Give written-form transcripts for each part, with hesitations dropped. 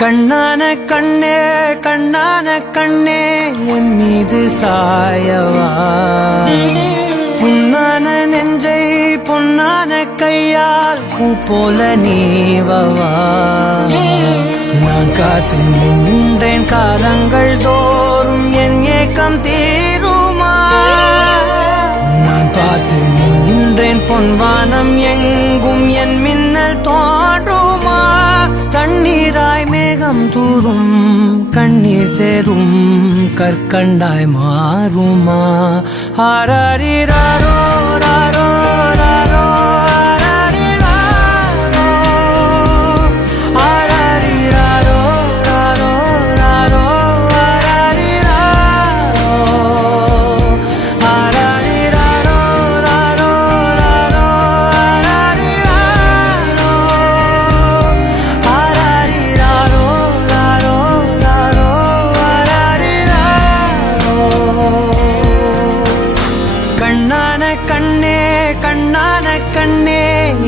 கண்ணான கண்ணே கண்ணான கண்ணே என் மீது சாயவா, புண்ணான நெஞ்சை பொன்னான கையால் பூ போல நீவவா. நான் காத்து நின்றேன் காலங்கள் தோறும் என் ஏக்கம் தீருமா. நான் பார்த்து நின்றேன் பொன்வானம் எங்கும் என் மின்னல் தோன்றுமா. தண்ணீராய் மேகம் தூரும் கண்ணீர் சேரும் கற்கண்டாய் மாறுமா. ஆராரிராரோ ராரோ ராரோ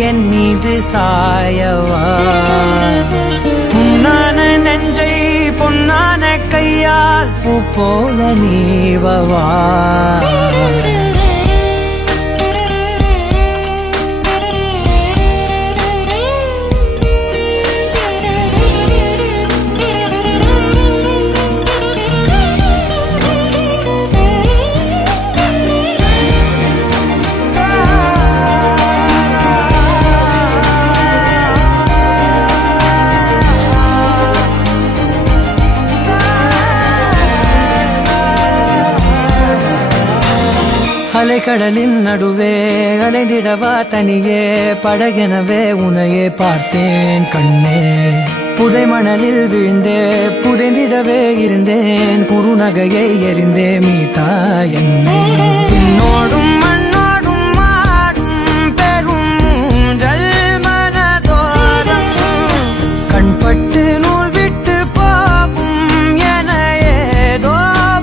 என் மீது சாயவா, புண்ணான நெஞ்சை பொன்னான கையால் பூ போல நீவவா. அலைக்கடலின் நடுவே அலைந்திடவா தனியே, படகெனவே உனையே பார்த்தேன் கண்ணே. புதை மணலில் விழுந்தே புதைந்திடவே இருந்தேன், குறுநகையை எறிந்தே மீட்டா என்னை. உன்னோடும் மண்ணோடும் மாடும் பெரும் ஊஞ்சல் மனதோரம், கண்பட்டு நூல் விட்டு போகும் என ஏதோ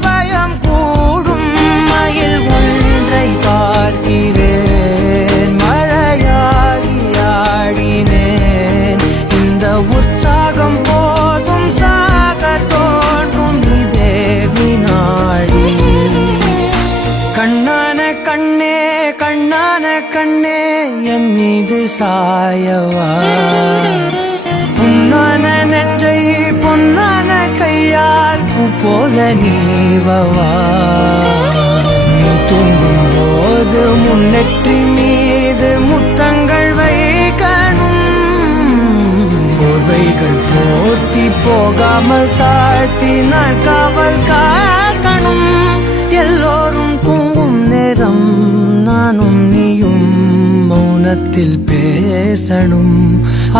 பயம் கூடும். மயில் பார்க்கிறேன் மழையாகி ஆடினேன், இந்த உற்சாகம் போதும் சாக தோன்றும் இதே வினாடி. கண்ணான கண்ணே கண்ணான கண்ணே என் மீது சாயவா, புண்ணான நெஞ்சை பொன்னான கையால் பூ போல நீவவா. தூங்கும் போது முன்னெற்றி மீது முத்தங்கள் வைக்கணும், போர்வைகள் போர்த்தி போகாமல் தாழ்த்தி நான் காவல் காக்கணும். எல்லோரும் தூங்கும் நேரம் நானும் நீயும் மௌனத்தில் பேசணும்.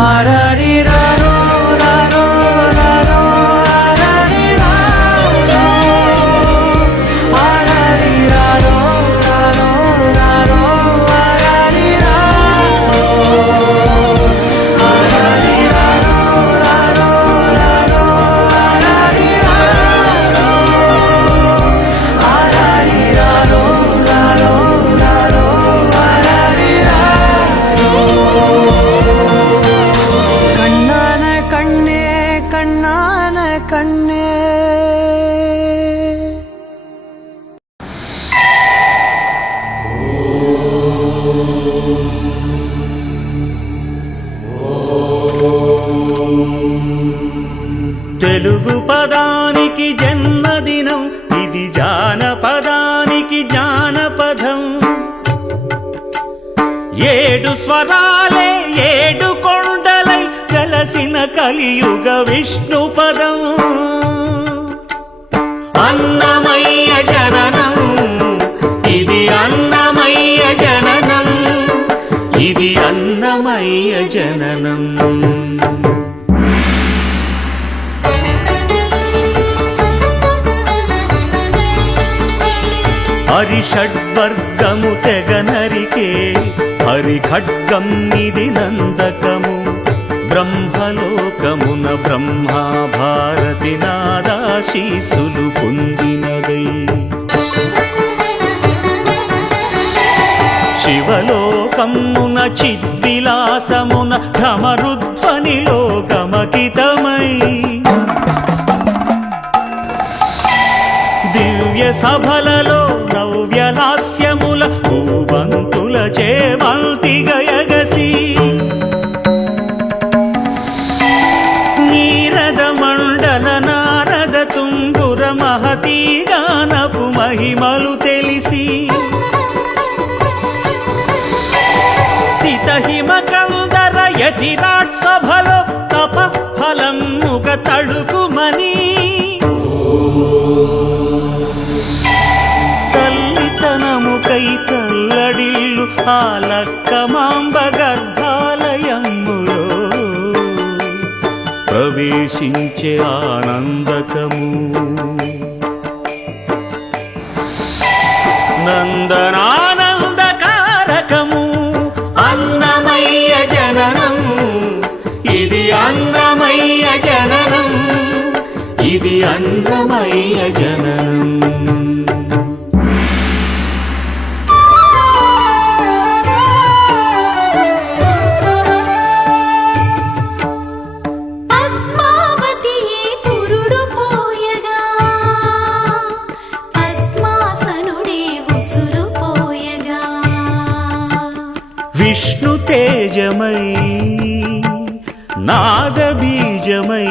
ஆராரிராரோ ராரோ ராரோ கண்ணே. తెలుగు పదానికి జన్మదినం, ఇది జానపదానికి జానపదం. ఏడు స్వరాలే ఏడు కొండలై కలసిన కలియుగ విష్ణు పదం. అన్నమయ్య జననం, ఇది అన్నమయ్య జననం, ఇది అన్నమయ్య జననం. హరిషడ్వర్గము తెగనరికే హరిఖడ్గం ఇది నందకము. బ్రహ్మలోకమున బ్రహ్మా భారతి నాదాశీసులు పొందినదై, శివలోకమున చిద్విలాసమున ఢమరుధ్వనిలో గమకితమై, సభలలో నవ్యలాస్యముల భూబంతుల చేవంతిగయగసి నీరద మండల నారద తుంగుర మహతీ గానపు మహిమలు తెలిసి సితహిమ కందర యతిరాట్ సభలో తపఃఫలముగ తడుకుమని తల్లితనముకై తల్లడిల్లు ఆ లక్కమాంబ గర్భాలయములో ప్రవేశించే ఆనందకము నందనానందకారకము అన్నమయ్య జననం ఇది అన్నమయ్య జననం ఇది అన్నమయ్య జననం విష్ణు తేజమై నాదబీజమై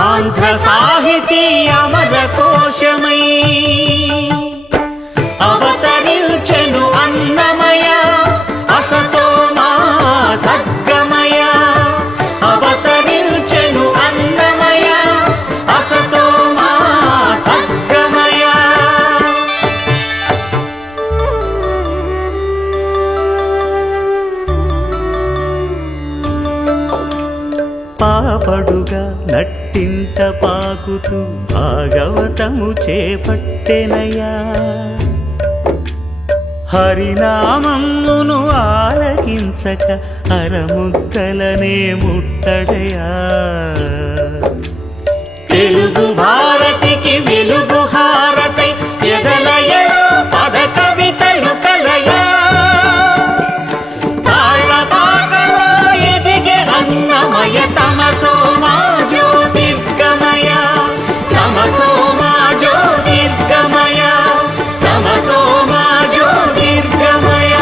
ఆంధ్ర సాహితీ అమర కోశమై అవతరించెను అన్నమయ అసతో మా సద్గమయ అవతరించెను అన్నమయ అసతో మా సద్గమయ పాపడుగా నట్టింట పాకుతూ భాగవతము చేపట్టెనయా హరినామమును ఆలకించక అరముద్దలనే ముట్టడయా తెలుగు భారతికి వెలుగు హారతై ఎదలయలో పద కవితలు కలయా అన్నమయ తమసో మా జ్యోతిర్గమయ తమసో మా జ్యోతిర్గమయ తమసో మా జ్యోతిర్గమయ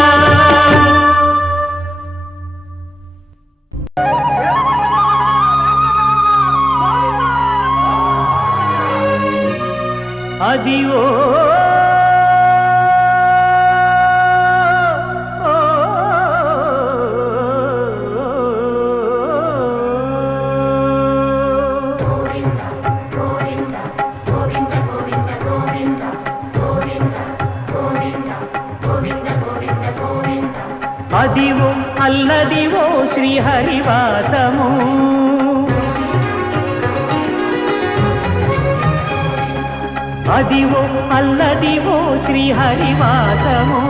అదివో అదివో అల్లదివో శ్రీహరివాసము అదివో అల్లదివో శ్రీహరివాసము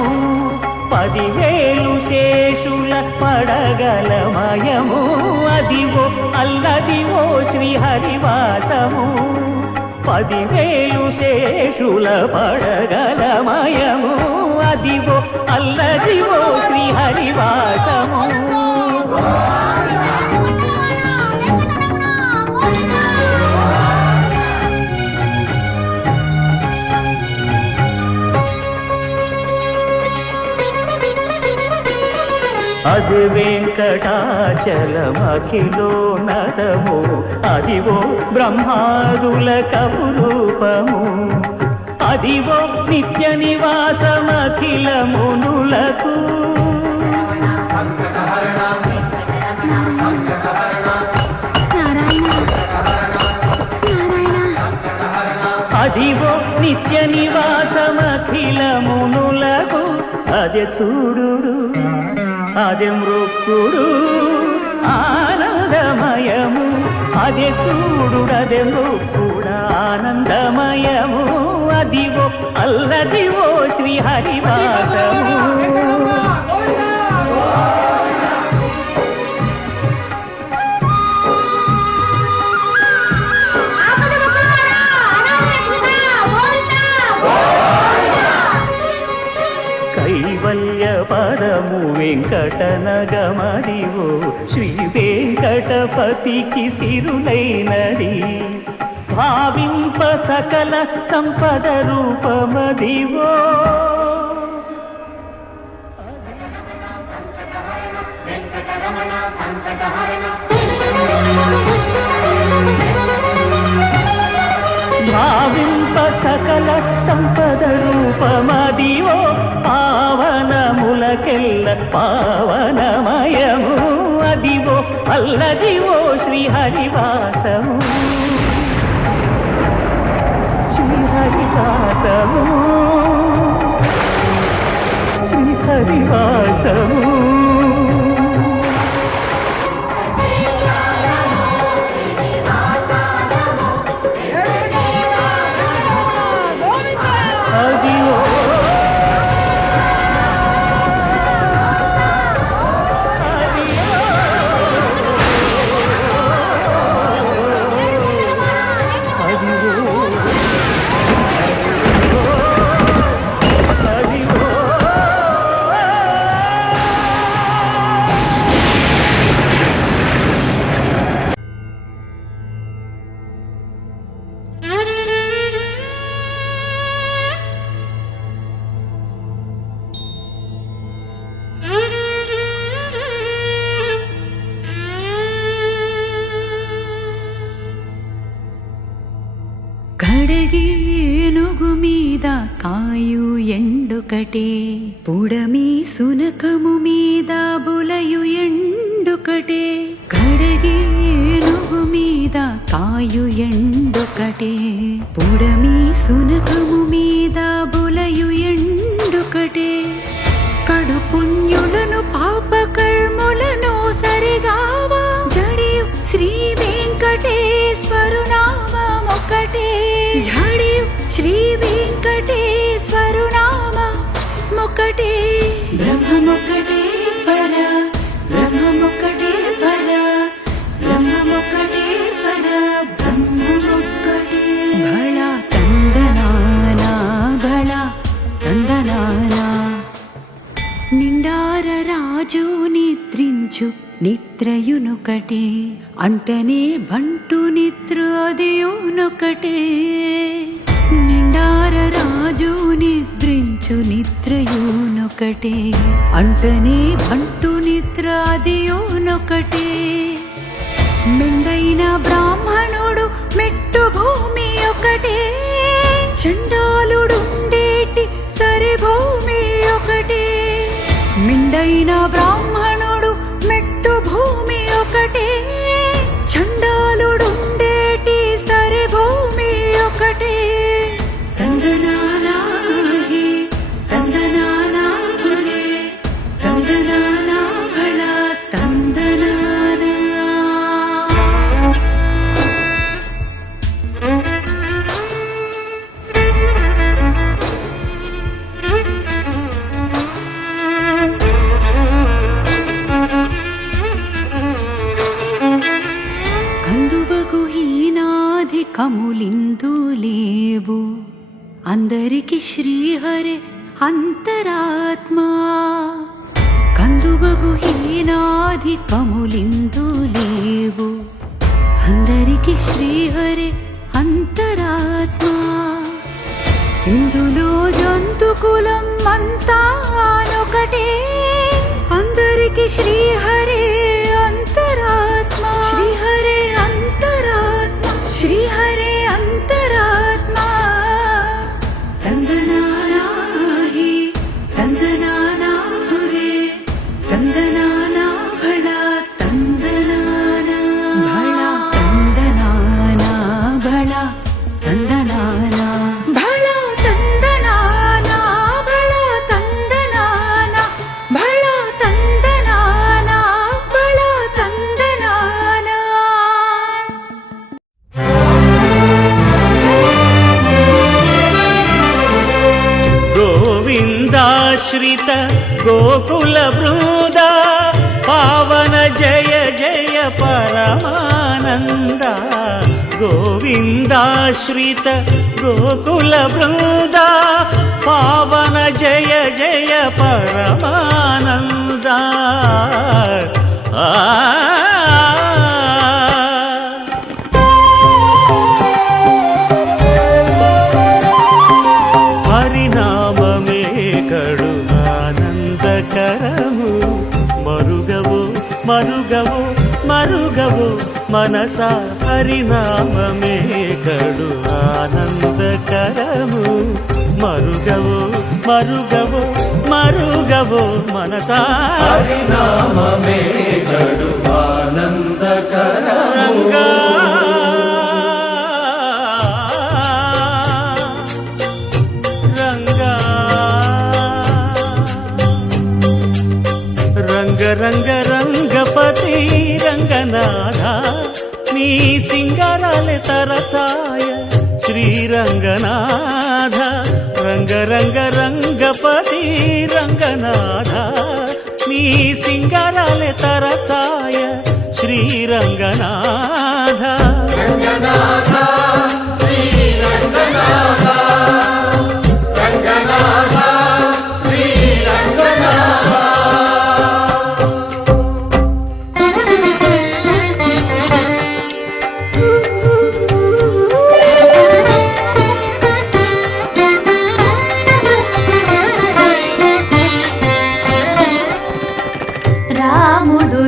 10,000 శేషుల పడగలమయము అదివో అల్లదివో శ్రీహరివాసము 10,000 శేషుల పడగలమయము అదివో అల్లదివో శ్రీహరివాసము అది వెంకటాచలమఖిలో నదము అదివో బ్రహ్మాదుల కపురూపము అదివో నిత్య నివాసమఖిల మునులకు అదివో నిత్య నివాసమఖిల మునులకు అదే చూడుడు అదే మృక్కుడు ఆనందమయము అదే చూడు అదే మృక్కుడు ఆనందమయము అదివో అల్లదివో శ్రీహరివాసము కైవల్య పదము వెంకటనగమదివో శ్రీ వెంకటపతికి సిరులైనది భావింప సకల సంపద రూపమదివో భావింప సకల సంపద రూపమదివో పావనములకెల్ల పావనమయము అదివో అల్లదివో శ్రీహరివాసము శ్రీహరివాసము శ్రీహరివాసము అదివో కడగి ఏనుగు మీద కాయు ఎండుకటే పుడమి సునకము మీద బులయు ఎండుకటే కడగి ఏనుగు మీద కాయు ఎండుకటే పుడమి సునకము మీద బులయు ఎండుకటే కడు పుణ్యులను పాప కర్ములను సరిగావా జడియు శ్రీ వెంకటేశ్వరు నామమొకటే జడియు శ్రీ వెంకటేశ్వరు నామమొకటే బ్రహ్మమొకటే పర బ్రహ్మమొకటే పర బ్రహ్మమొకటే పర బ్రహ్మమొకటే భళ తందనానా భళ తందనానా నిండార రాజు నిద్రించు నిద్రయునొకటే అంటనే బంటు నిద్ర అదియునొకటే నిండార రాజు నిద్రించు నిద్రయునొకటే అంటనే బంటు నిద్ర అదియునొకటే మెండైన బ్రాహ్మణుడు మెట్టు భూమి ఒకటే చండాలుడుండేటి సరి భూమి ఒకటే మెండైన బ్రాహ్మణుడు మెట్టు భూమి ఒకటే చండాలుడుండేటి సరి భూమి ఒకటే తందనానా హే తందనానా హే తందనానా భళ తందనానా కందువగు హీనాధికములిందు లేవు అందరికి శ్రీహరి అంతరాత్మా కందువగు హీనాధికములిందు లేవు అందరికి శ్రీహరి అంతరాత్మా ఇందులో జంతుకులం అంతానొకటే అందరికి శ్రీహరి అంతరాత్మ శ్రీహరి అంతరాత్మ శ్రీహరి అంతరాత్మ తందనానా హే తందనానా హే తందనానా భళ తందనానా భళ తందనానా భళ తందనానా భళ తందనానా భళ తందనానా భళ తందనానా గోవిందాశ్రిత గోకుల బృంద పావన జయ జయ పరమానంద గోవిందాశ్రిత గోకుల బృంద పావన జయ జయ పరమానంద మనస హరినామమే కడు ఆనందకరము మరుగవో మరుగవో మరుగవో మనసా హరినామమే కడు ఆనందకరము రంగా రంగ రంగపతి రంగనాథ నీ సింగారాలే తరసాయ శ్రీరంగనాథ రంగ రంగ రంగపతి రంగనాథ నీ సింగారాలే తరసాయ శ్రీరంగనాథ రంగనాథ శ్రీరంగనాథ రంగనాథ శ్రీరంగనాథ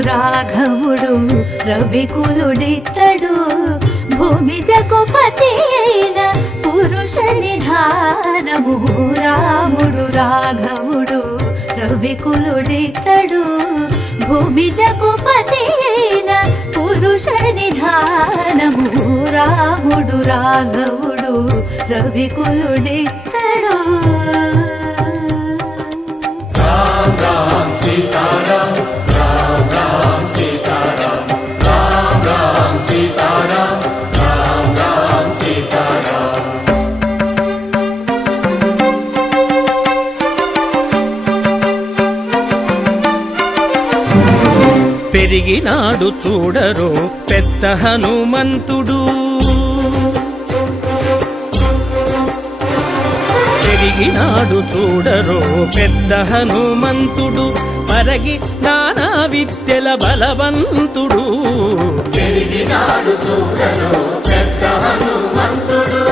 రాఘవుడు రవికులుడితడు భూమి జగుపతి అయిన పురుష నిధానము రాముడు రాఘవుడు రవికులుడితడు భూమి జగుపతి అయిన పురుష నిధానము రాముడు రాఘవుడు రవికులుడితడు రామ రామ సీతారామ పెరిగినాడు చూడరో పెద్ద హనుమంతుడు పెరిగినాడు చూడరో పెద్ద హనుమంతుడు మరగి నానా విద్యల బలవంతుడు పెరిగినాడు చూడరో పెద్ద హనుమంతుడు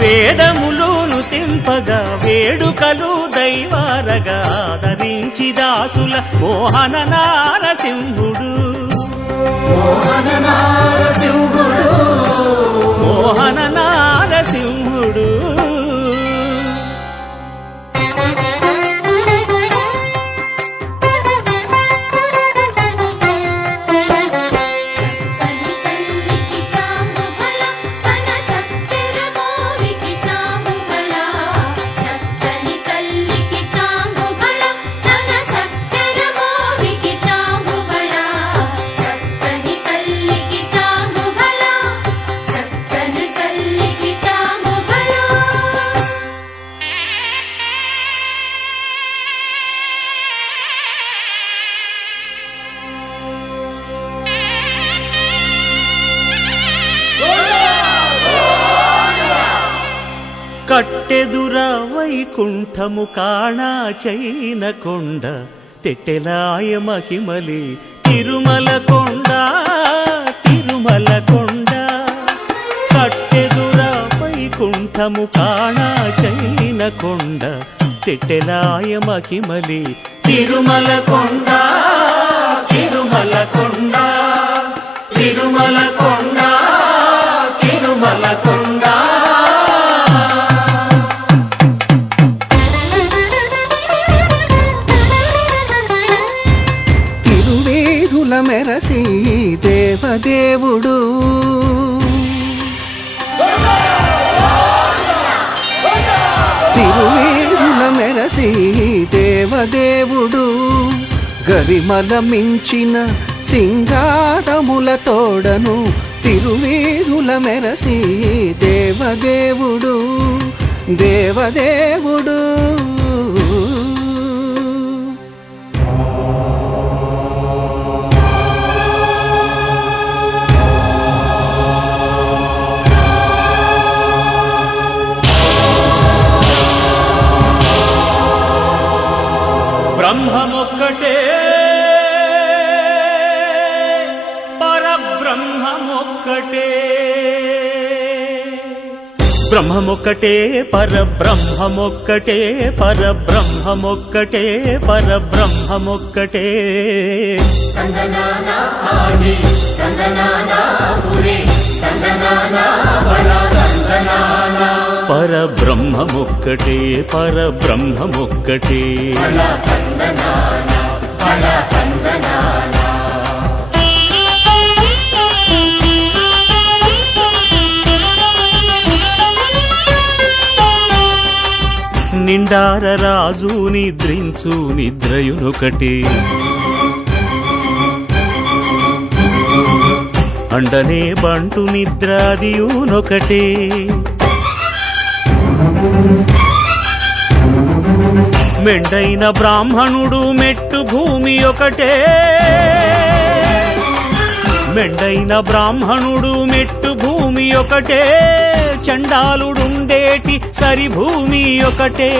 వేదములోను తెంపగా వేడుకలు దైవారగా ఆదరించి దాసుల మోహన నారసింహుడు మోహన నారసింహుడు మోహన నారసింహుడు కట్టెదుర వైకుంఠము కాణా చైన కొండ తెట్టెలాయ మహిమలి తిరుమల కొండ తిరుమల కొండ కట్టెదుర వైకుంఠము కాణా చైన కొండ తెట్టెలాయ మహిమలి తిరుమల కొండ తిరుమల కొండ తిరుమల కొండ తిరుమల కొండ మెరసి దేవదేవుడు తిరువేరుల మెరసి దేవదేవుడు గరిమల మించిన సింగారముల తోడను తిరువేరుల మెరసి దేవదేవుడు దేవదేవుడు బ్రహ్మమొక్కటే పరబ్రహ్మమొక్కటే బ్రహ్మమొక్కటే పరబ్రహ్మమొక్కటే పరబ్రహ్మమొక్కటే పరబ్రహ్మమొక్కటే పరబ్రహ్మమొక్కటే పరబ్రహ్మమొక్కటే నిండార రాజు నిద్రించు నిద్రయునొకటే అండనే బంటు నిద్రాదియునొకటే మెండైన బ్రాహ్మణుడు మెట్టు భూమి ఒకటే మెండైన బ్రాహ్మణుడు మెట్టు భూమి ఒకటే చండాలుడుండేటి సరి భూమి ఒకటే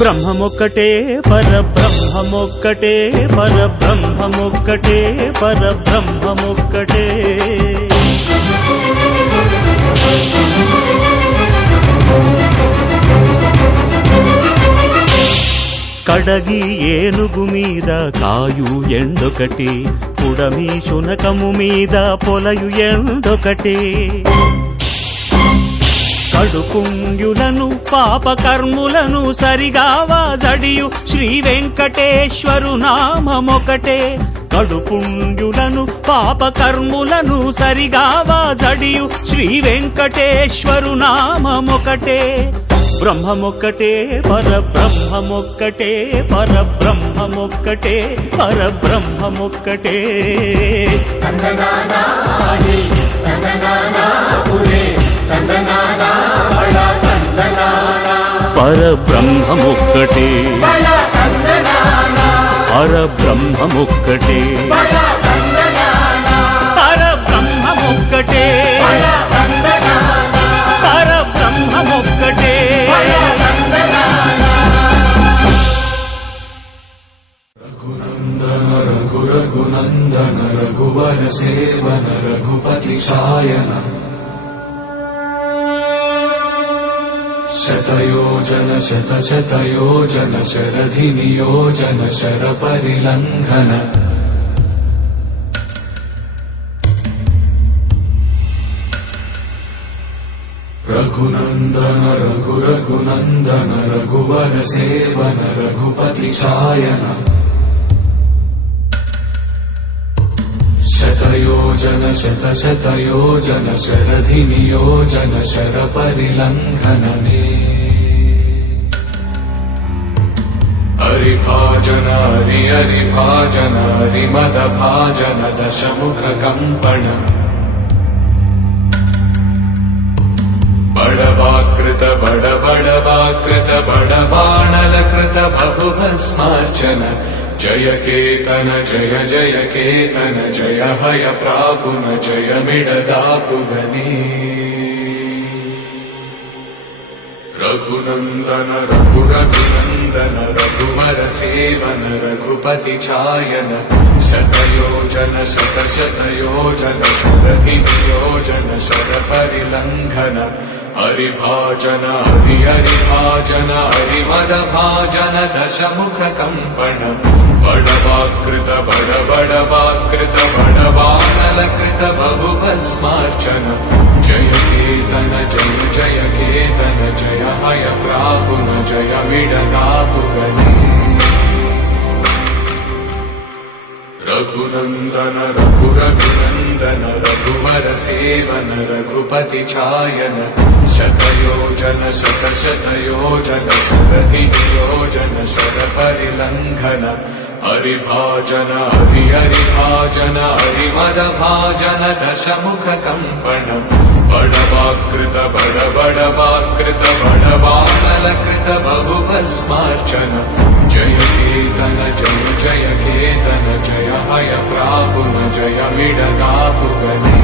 బ్రహ్మమొక్కటే పరబ్రహ్మమొక్కటే పరబ్రహ్మమొక్కటే పరబ్రహ్మమొక్కటే కడగి ఏనుగు మీద కాయు ఎండొకటి పుడమి శునకము మీద పొలయు ఎండొకటే కడుపుండ్యులను పాపకర్ములను సరిగావా జడియు శ్రీ వెంకటేశ్వరు నామమొకటే కడుపుండ్యులను పాపకర్ములను సరిగావా జడియు శ్రీ వెంకటేశ్వరు నామమొకటే బ్రహ్మమొక్కటే పరబ్రహ్మమొక్కటే పరబ్రహ్మమొక్కటే పరబ్రహ్మమొక్కటే పరబ్రహ్మమొక్కటే పరబ్రహ్మమొక్కటే పరబ్రహ్మమొక్కటే పరబ్రహ్మమొక్కటే రఘునందన రఘురఘునందన రఘువర సేవన రఘుపతి ఛాయన శతయోజన శతశతయోజన శరధి నియోజన శర పరిలంఘన రఘునందన రఘురఘునందన రఘువర సేవన రఘుపతి ఛాయన శతయోజన శతశతయోజన శరధి నియోజన శర పరిలంఘననే హరిభాజన హరి హరిభాజన హరిమద భాజన దశముఖ కంపణ బడవాకృత బడబడవాకృత బడబాణలకృత బహుభస్మార్చన జయ కేతన జయ జయ కేతన జయ హయ ప్రాపున జయ మిడదాపుగనే రఘునందన రఘురఘునందన రఘువర సేవన రఘుపతి ఛాయన శతయోజన శతశతయోజన శరధి నియోజన శర పరిలంఘన హరిభాజన హరి హరిభాజన హరిమద భాజన దశముఖ కంపణ బడవాకృత బడబడవాకృత బడబాణలకృత బహుభస్మార్చన జయ కేతన జయ జయ కేతన జయ హయ ప్రాపున జయ విడతాపుగనే రఘునందన రఘురఘునందన రఘువర సేవన రఘుపతి ఛాయన శతయోజన శతశతయోజన శరధి నియోజన శర పరిలంఘన హరిభాజన హరి హరిభాజన హరిమద భాజన దశముఖ కంపణ బడవాకృత బడబడవాకృత బడబాణలకృత బహుభస్మార్చన జయ కేతన జయ జయ కేతన జయ హయ ప్రాపున జయ విడదాపుగనే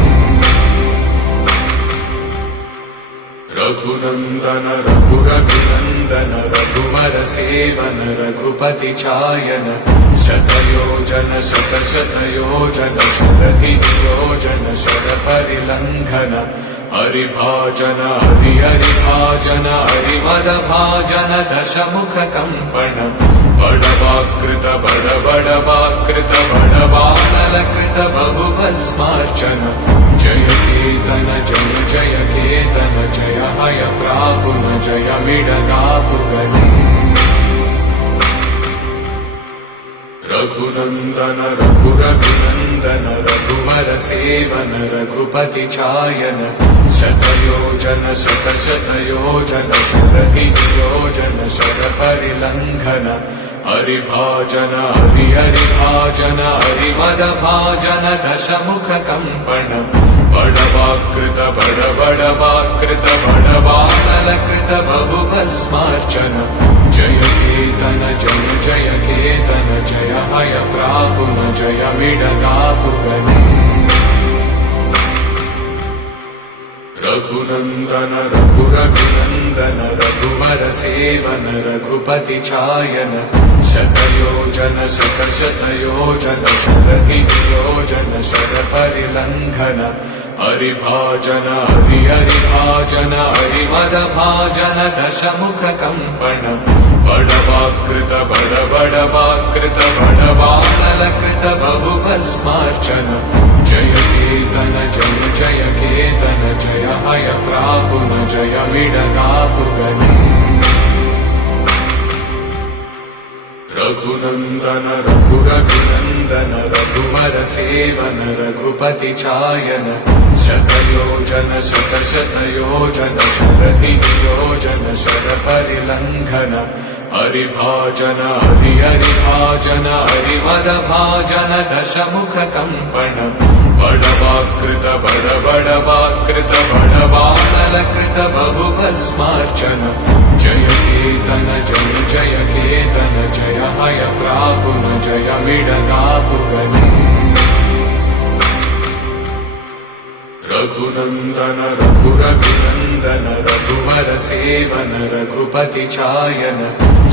రఘునందన రఘురఘునందన రఘువర సేవన రఘుపతి ఛాయన శతయోజన శతశతయోజన శరధి నియోజన శర పరిలంఘన हरिभाजन हरि हरिभाजन हरिमदभाजन दशमुख कम्पण बडवाकृत बडवाकृत बडवानलकृत बहुभस्मार्चन जय केतन जय केतन जय हय प्रापुन जय मिडगापुगने रघुनन्दन रघुरघुनन्दन रघुवर सेवन रघुपति चायन शतयोजन शतशतयोजन शरधियोजन शरपरिलङ्घन हरिभाजन हरि हरिभाजन हरिमदभाजन दशमुख कम्पण बडवाकृत बडवाकृत बडवानलकृत बहुभस्मार्चन जय केतन जय केतन जय हय प्रापुन जय मिडगापुगने रघुनन्दन रघुरघुनन्दन रघुवर सेवन रघुपति चायन शतयोजन शतशतयोजन शरधियोजन शरपरिलङ्घन हरिभाजन हरि हरिभाजन हरिमदभाजन दशमुख कम्पण बडवाकृत बडवाकृत बडवानलकृत बहुभस्मार्चन जय केतन जय केतन जय हय प्रापुन जय मिडगापुगने रघुनन्दन रघुरघुनन्दन रघुवर सेवन रघुपति चायन शतयोजन शतशतयोजन शरधियोजन शरपरिलङ्घन हरिभाजन हरि हरिभाजन हरिमदभाजन दशमुख कम्पण बडवाकृत बडवाकृत बडवानलकृत बहुभस्मार्चन जय केतन जय केतन जय हय प्रापुन जय मिडगापुगने रघुनन्दन रघुरघुनन्दन रघुवर सेवन रघुपति चायन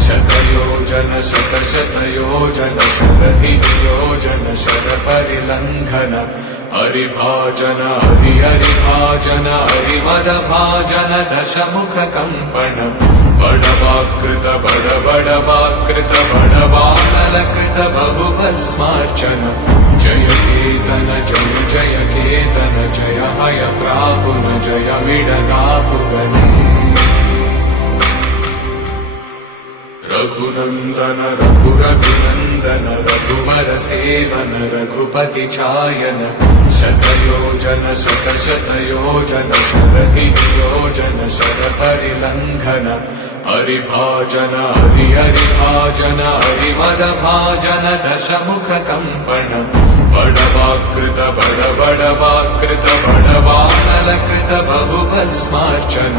शतयोजन शतशतयोजन शरधियोजन शरपरिलङ्घन हरिभाजन हरि हरिभाजन हरिमदभाजन दशमुख कम्पण बडवाकृत बडवाकृत बडवानलकृत बहुभस्मार्चन जय केतन जय केतन जय हय प्रापुन जय मिडगापुगने रघुनन्दन रघुरघुनन्दन रघुवर सेवन रघुपति चायन शतयोजन शतशतयोजन शरधियोजन शरपरिलङ्घन हरिभाजन हरि हरिभाजन हरिमदभाजन दशमुख कम्पण बडवाकृत बडवाकृत बडवानलकृत बहुभस्मार्चन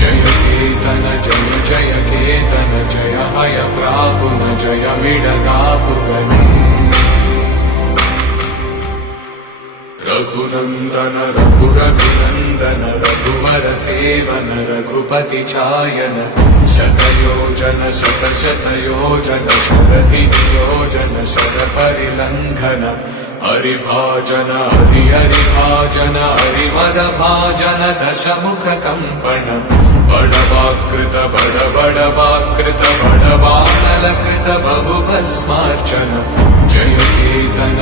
जय केतन जय केतन जय हय प्रापुन जय मिडगापुगने रघुनन्दन रघुरघुनन्दन रघुवर सेवन रघुपति चायन शतयोजन शतशतयोजन शरधियोजन शरपरिलङ्घन हरिभाजन हरि हरिभाजन हरिमदभाजन दशमुख कम्पण बडवाकृत बडवाकृत बडवानलकृत बहुभस्मार्चन जय केतन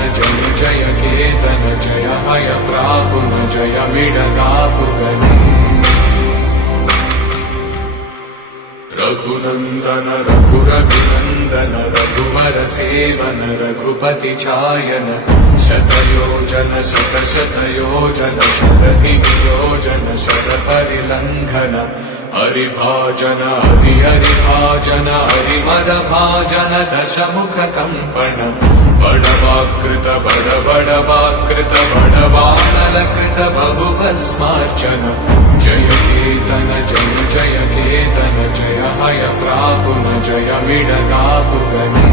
जय केतन जय हय प्रापुन जय मिडगापुगने रघुनन्दन रघुरघुनन्दन रघुवर सेवन रघुपति चायन शतयोजन शतशतयोजन शरधियोजन शरपरिलङ्घन हरिभाजन हरि हरिभाजन हरिमदभाजन दशमुख कम्पण बडवाकृत बडवाकृत बडवानलकृत बहुभस्मार्चन जय केतन जय केतन जय हय प्रापुन जय मिडगापुगने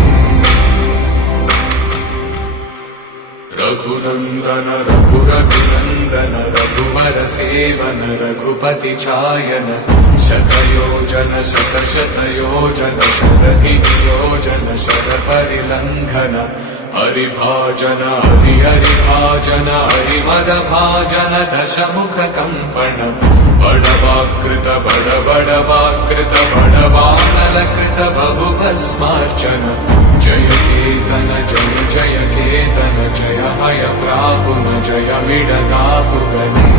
रघुनन्दन रघुरघुनन्दन रघुवर सेवन रघुपति चायन शतयोजन शतशतयोजन शरधियोजन शरपरिलङ्घन हरिभाजन हरि हरिभाजन हरिभाजन हरिमदभाजन दशमुख कम्पण बडवाकृत बडबडवाकृत बडबाणलकृत बहुभस्मार्चन जय केतन जय केतन जय हय प्रापुन जय विडदापुगने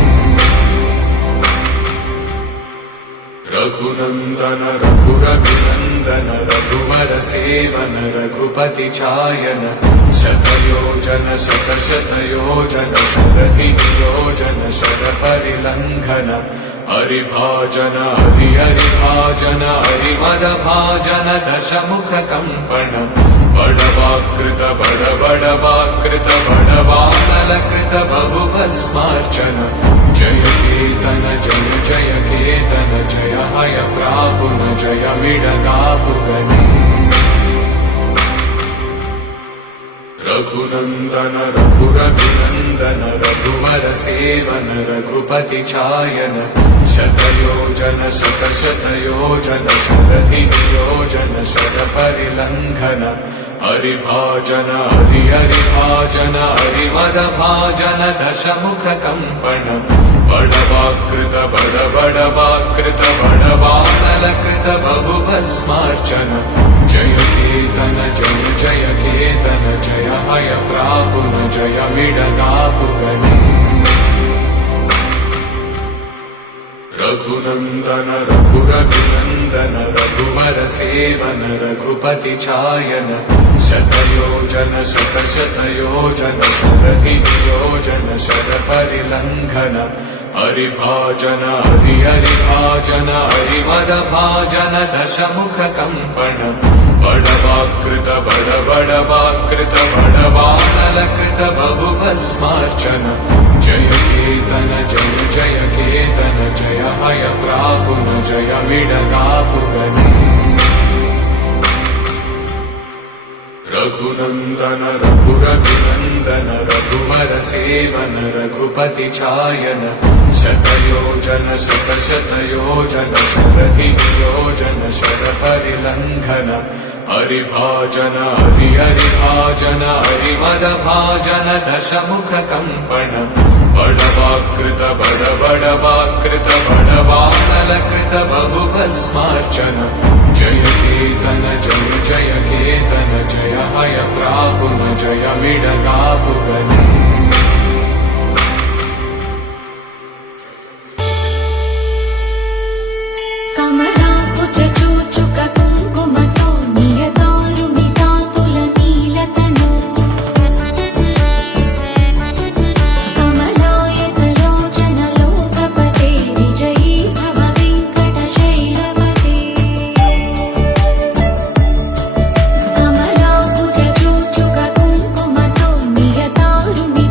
रघुनन्दन रघुरघुनन्दन रघुवर सेवन रघुपति चायन शतयोजन शतशतयोजन शरधियोजन शरपरिलङ्घन हरिभाजन हरिभाजन हरिमदभाजन दशमुख कम्पण बडवाकृत बडबडवाकृत बडबाणलकृत बहुभस्मार्चन जय केतन जय केतन जय हय प्रापुन जय विडदापुगने रघुनन्दन रघुरघुनन्दन रघुवर सेवन रघुपति चायन शतयोजन शतशतयोजन शरधियोजन शरपरिलङ्घन हरिभाजन हरिभाजन हरिमदभाजन दशमुख कम्पण बडवाकृत बडबडवाकृत बडबाणलकृत बहुभस्मार्चन जय केतन जय केतन जय हय प्रापुन जय विडदापुगने रघुनन्दन रघुरघुनन्दन रघुवर सेवन रघुपति चायन शतयोजन शतशतयोजन शरधियोजन शरपरिलङ्घन हरिभाजन हरिभाजन हरिमदभाजन दशमुख कम्पण बडवाकृत बडबडवाकृत बडबाणलकृत बहुभस्मार्चन जय केतन जय केतन जय हय प्रापुन जय विडदापुगने रघुनन्दन रघुरघुनन्दन रघुवर सेवन रघुपति चायन शतयोजन शतशतयोजन शरधियोजन शरपरिलङ्घन हरिभाजन हरिभाजन हरिमदभाजन दशमुख कम्पण बडवाकृत बडबडवाकृत बडबाणलकृत बहुभस्मार्चन जय केतन जय केतन जय हय प्रापुन जय विडदापुगने कमलाभुजचूचुककुङ्कुमतो नियतारुणि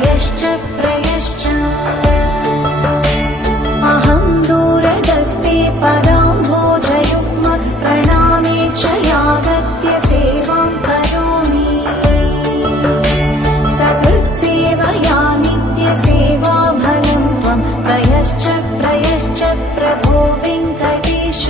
प्रयश्च प्रयश्च अहं दूरदस्ते पदाम्भोजयुग्म प्रणामे च यावत्य सेवां करोमि सकृत्सेवया नित्यसेवा फलं त्वं प्रयश्च प्रयश्च प्रभो वेङ्कटेश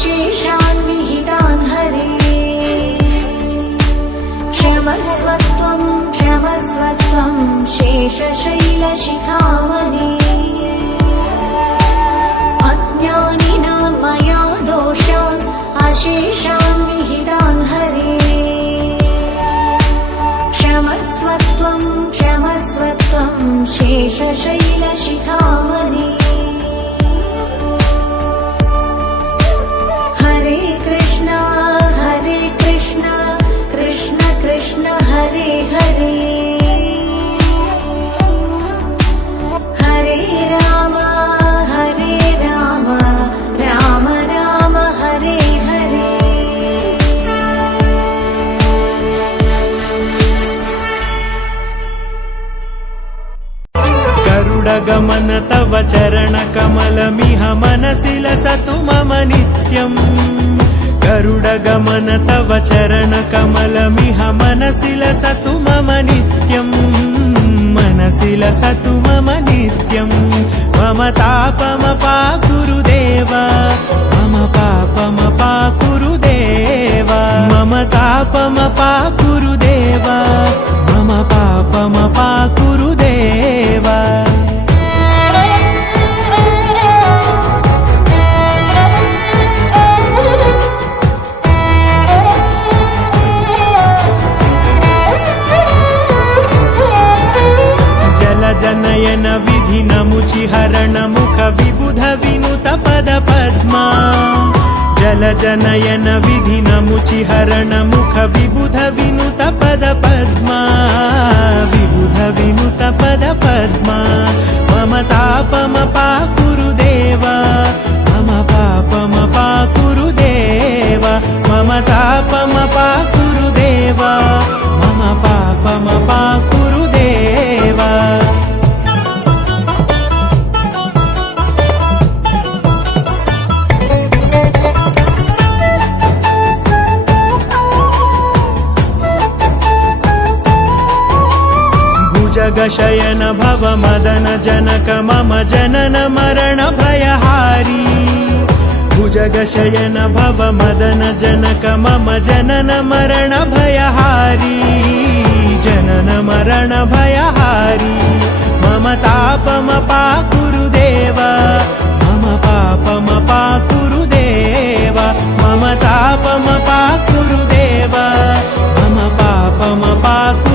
शेषान् विहितान् हरे क्षमस्वत्वं क्षमस्वत्वं शेषशैलशिखामणे अज्ञानिनां मया दोषान् अशेषान् विहितान् हरे क्षमस्वत्वं क्षमस्वत्वं शेषशैलशिखामणे कृष्ण कृष्ण हरे हरे हरे राम राम राम हरे हरे गरुडगमन तव चरणकमलमिह मनसि लसतु मम नित्यम् गरुडगमन तव चरणकमलमिह मनसि लसतु मम नित्यम् मनसि लसतु मम नित्यम् मम तापमपाकुरुदेव मम पापमपाकुरुदेव मम तापमपाकुरुदेव मम पापमपाकुरुदेव जनयन विधिनमुचिहरण मुख विबुध विनुत पद पद्मा जल जनयन विधिनमुचिहरण मुख विबुध विनुत पद पद्मा विबुध विनुत पद पद्मा मम तापमपाकुरुदेव मम पापमपाकुरुदेव मम तापमपाकुरुदेव मम पापमपाकुरुदेव जगशयन भव मदन जनक मम जनन मरण भयहारी भुजगशयन भव मदन जनक मम जनन मरण भयहारी जनन मरण भयहारी मम तापमपाकुरुदेव मम पापमपाकुरुदेव मम तापमपाकुरुदेव मम पापमपाकुरुदेव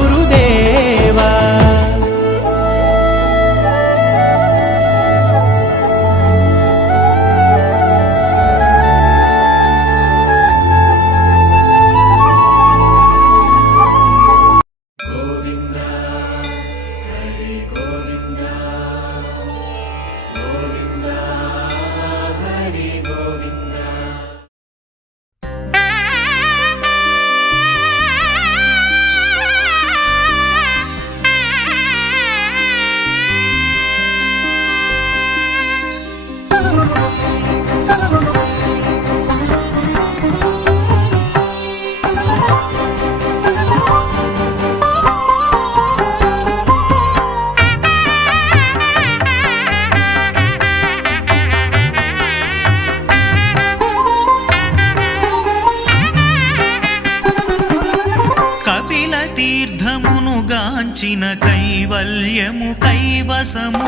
గాంచిన కైవల్యము కైవసము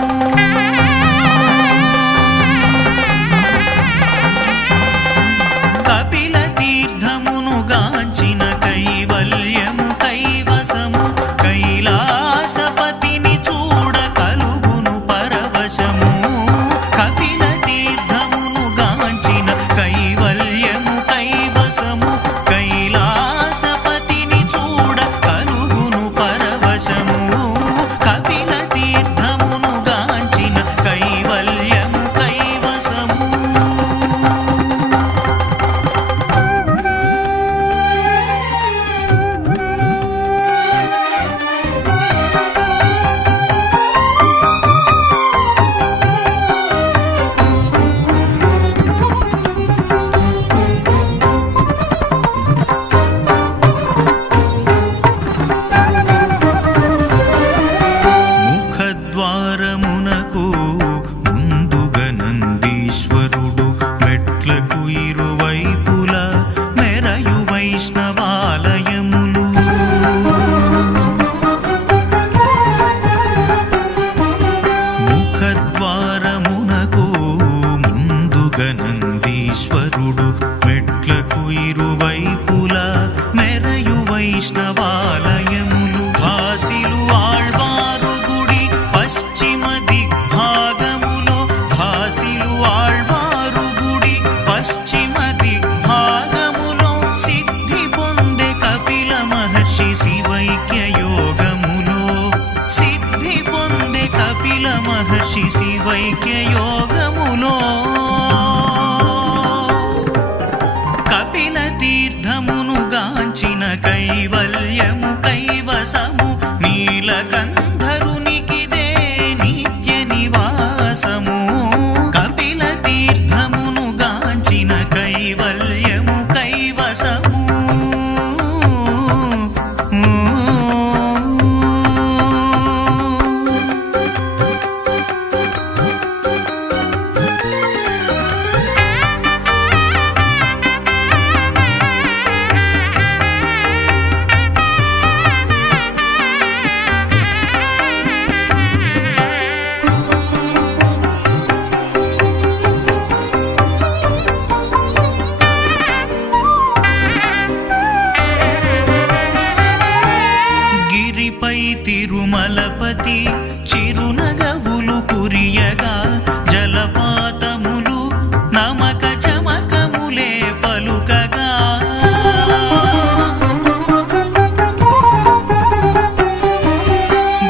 కపిల తీర్థమును గాంచిన కైవల్యము కైవసము కైలాసపతిని చూడ కలుగును పరవశము కపిల తీర్థమును గాంచిన కైవల్యము కైవసము కైలాసపతిని చూడ కలుగును పరవశము కపిల తీర్థమును గాంచిన మహర్షి శివైక్య యోగములో కపిల తీర్థమును గాంచిన కైవల్యము కైవసము నీలకంఠరునికిదే నిత్య నివాసము కపిల తీర్థమును గాంచిన కైవల్యము కైవసము గిరిపై తిరుమలపతి చిరునగవులు కురియగా జలపాతములు నమక చమకములే పలుకగా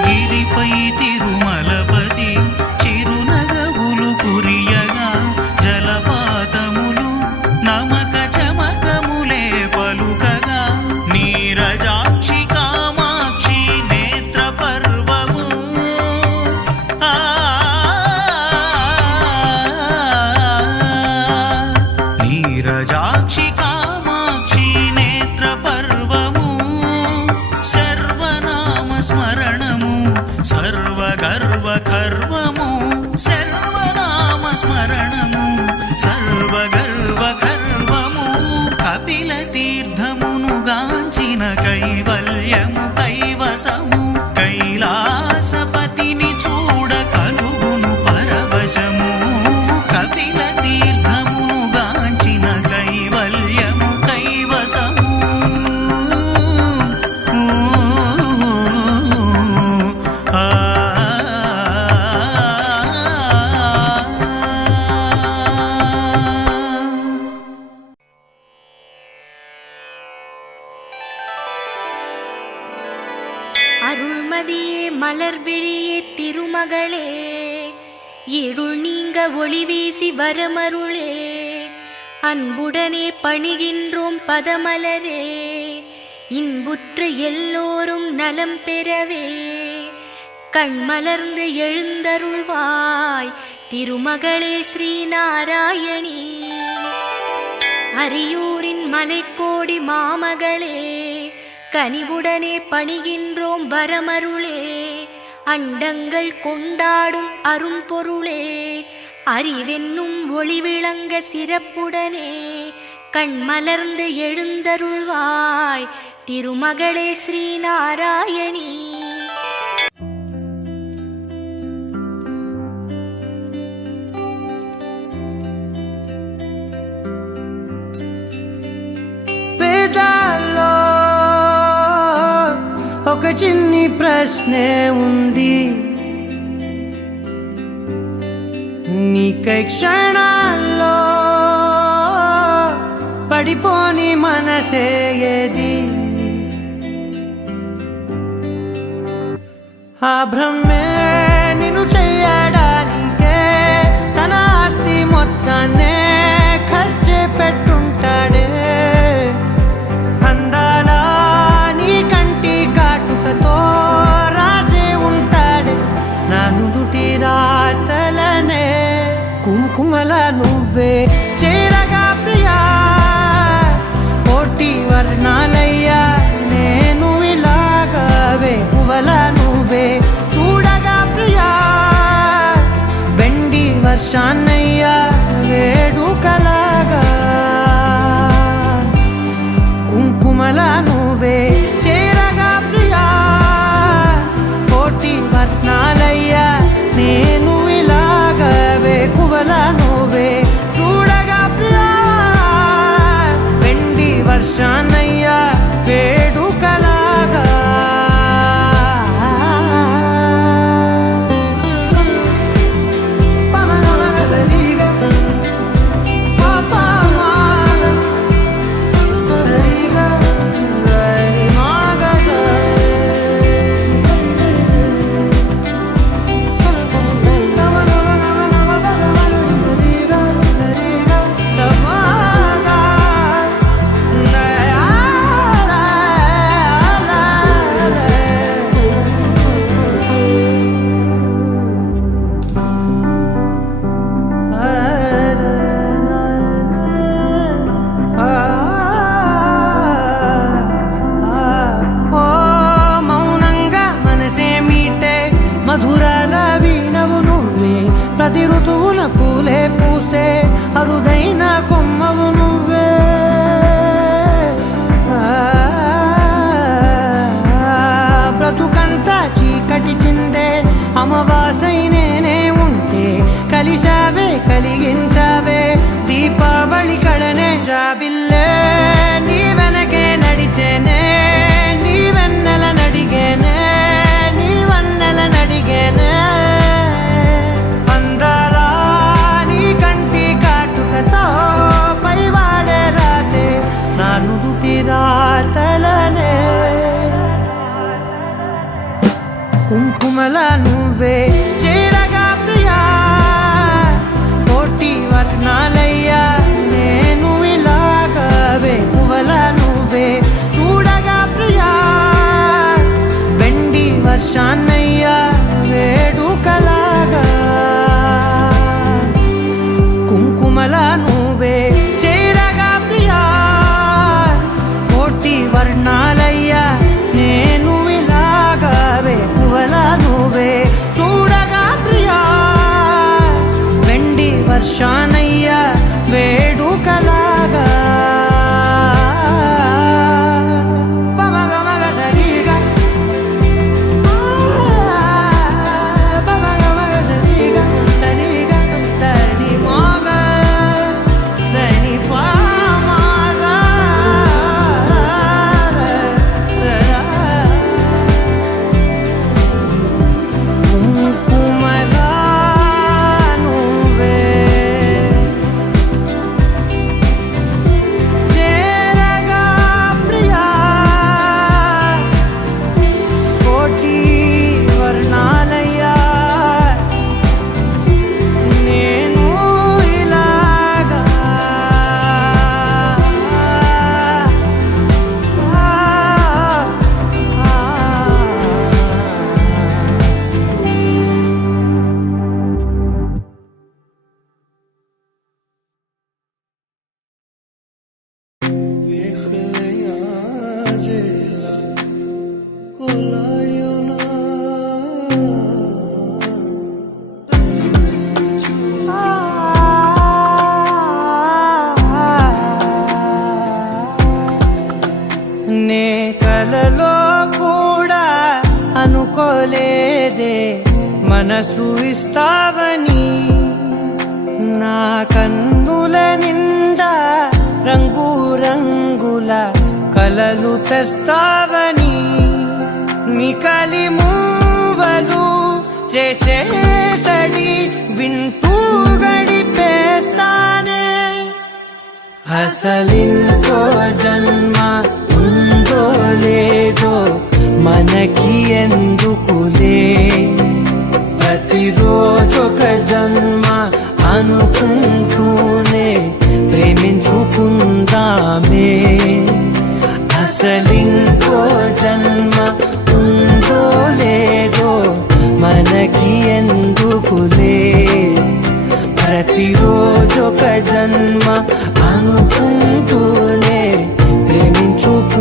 గిరిపై తిరుమలపతి చిరునగవులు కురియగా జలపాతములు నమక చమకములే పలుకగా నీరజాక్షి కామాక్షి నేత్ర పర్వము నీరజాక్షి కామాక్షి నేత్ర పర్వము సర్వనామ స్మరణము సర్వగర్వ కర్వము సర్వనామ స్మరణము సర్వగర్వ కర్వము కపిల తీర్థమును గాంచిన కైవల్యము కైవసము కైలాసపతిని చూడ కలుగును పరవశము కపిల తీర్థమును గాంచిన కైవల్యము కైవసము அருள்மதியே மலர்விழியே திருமகளே இருள் நீங்க ஒளி வீசி வரமருளே அன்புடனே பணிகின்றோம் பதமலரே இன்புற்று எல்லோரும் நலம் பெறவே கண்மலர்ந்து எழுந்தருள்வாய் திருமகளே ஸ்ரீநாராயணி அரியூரின் மலைக்கோடி மாமகளே கனிவுடனே பணிகின்றோம் வரமருளே அண்டங்கள் கொண்டாடும் அரும்பொருளே அறிவென்னும் ஒளி விளங்க சிறப்புடனே கண்மலர்ந்து எழுந்தருள்வாய் திருமகளே ஸ்ரீநாராயணி వేదాల్లో ఒక చిన్ని ప్రశ్నే ఉంది నీకై క్షణాల్లో పడిపోని మనసే ఏది ఆ భ్రమే నిన్ను చెయ్యడానికే తన ఆస్తి మొత్తాన్నే ఖర్చు పెట్టుంటాడే అందాల నీ కంటి కాటుకతో రాజే ఉంటాడే నా నుదుటి రాతలనే కుంకుమల నువ్వే చేరగా ప్రియా కోటి వర్ణాలయ్యా నేను ఇలాగవే పువ్వల నువ్వే చూడగా ప్రియా వెండి వర్షాన్నయ్యా వేడుకలాగా కుంకుమల నువ్వే చేరగా ప్రియా కోటి వర్ణాలయ్యా నేను ఇలాగవే కువల నువ్వే చూడగా ప్రియా వెండి వర్షాన్నయ్యా వేడుకలాగా పమగమగసరి ఋతువుల పూలే పూసే అరుదైన కొమ్మవు నువ్వే బ్రతుకంతా చీకటి చిందే అమావాసై నేనే ఉంటే కలిశావే కలిగించావే దీపావళి కళనే జాబిల్లే నీ వెనకే నడిచేనే నీ వెన్నెల నడిగేనే నీ వన్నెల నడిగేనే అందరా నీ కంటి కాటుకతో పైవాడే రాసే నా నుదుటి రాతలనే కుంకుమల నువ్వే చేరగా ప్రియా కోటి వర్ణాలయ్యా నేను ఇలాగవే పువ్వల నువ్వే చూడగా ప్రియా వెండి వర్షాన్నయ్యా వేడుకలాగా కుంకుమల నువ్వే చేరగా ప్రియా కోటి వర్ణాలయ్యా నేను ఇలాగవే పువ్వల నువ్వే చూడగా ప్రియా వెండి వర్షానయ్యా వేడుకలాగా నే కలలో కూడా అనుకోలేదే మనసు ఇస్తావని నా కన్నుల నిండా రంగు రంగుల కలలు తెస్తావని మికలి మూవలు చేసేసడి వింటూ గడిపేస్తానే అసలింకో జన్మ ఉందో లేదో మనకి ఎందుకులే ప్రతిరోజొక జన్మ అనుకుంటూనే ప్రేమించుకుందామే అసలింకో జన్మ ఉందో లేదో మనకి ఎందుకులే ప్రతిరోజొక జన్మ అనుకుంటూనే ప్రేమించుకుందామే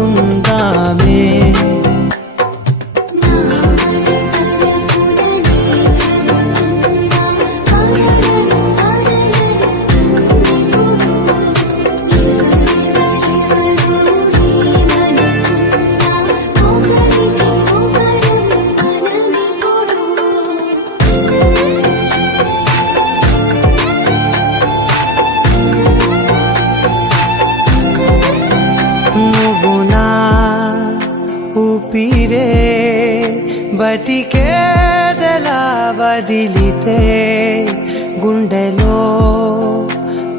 ఊపిరే బతికేదలా వదిలితే గుండెలో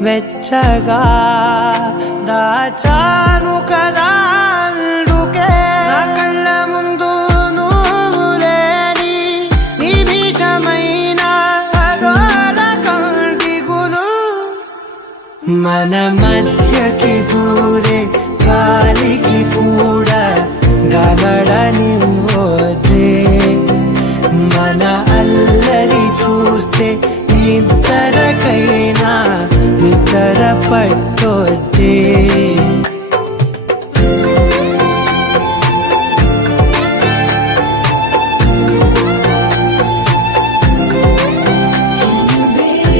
వెచ్చగా దాచాను కదా అందుకే నా కళ్ళ ముందు నువ్వు లేని నిమిషమైన అఘోర కంటిగులు మన మధ్యకి దూరే గాలికి కూడా గబడనివ్వదే మన అల్లరి చూస్తే నిద్రకైనా నిద్ర పట్టొద్దే Baby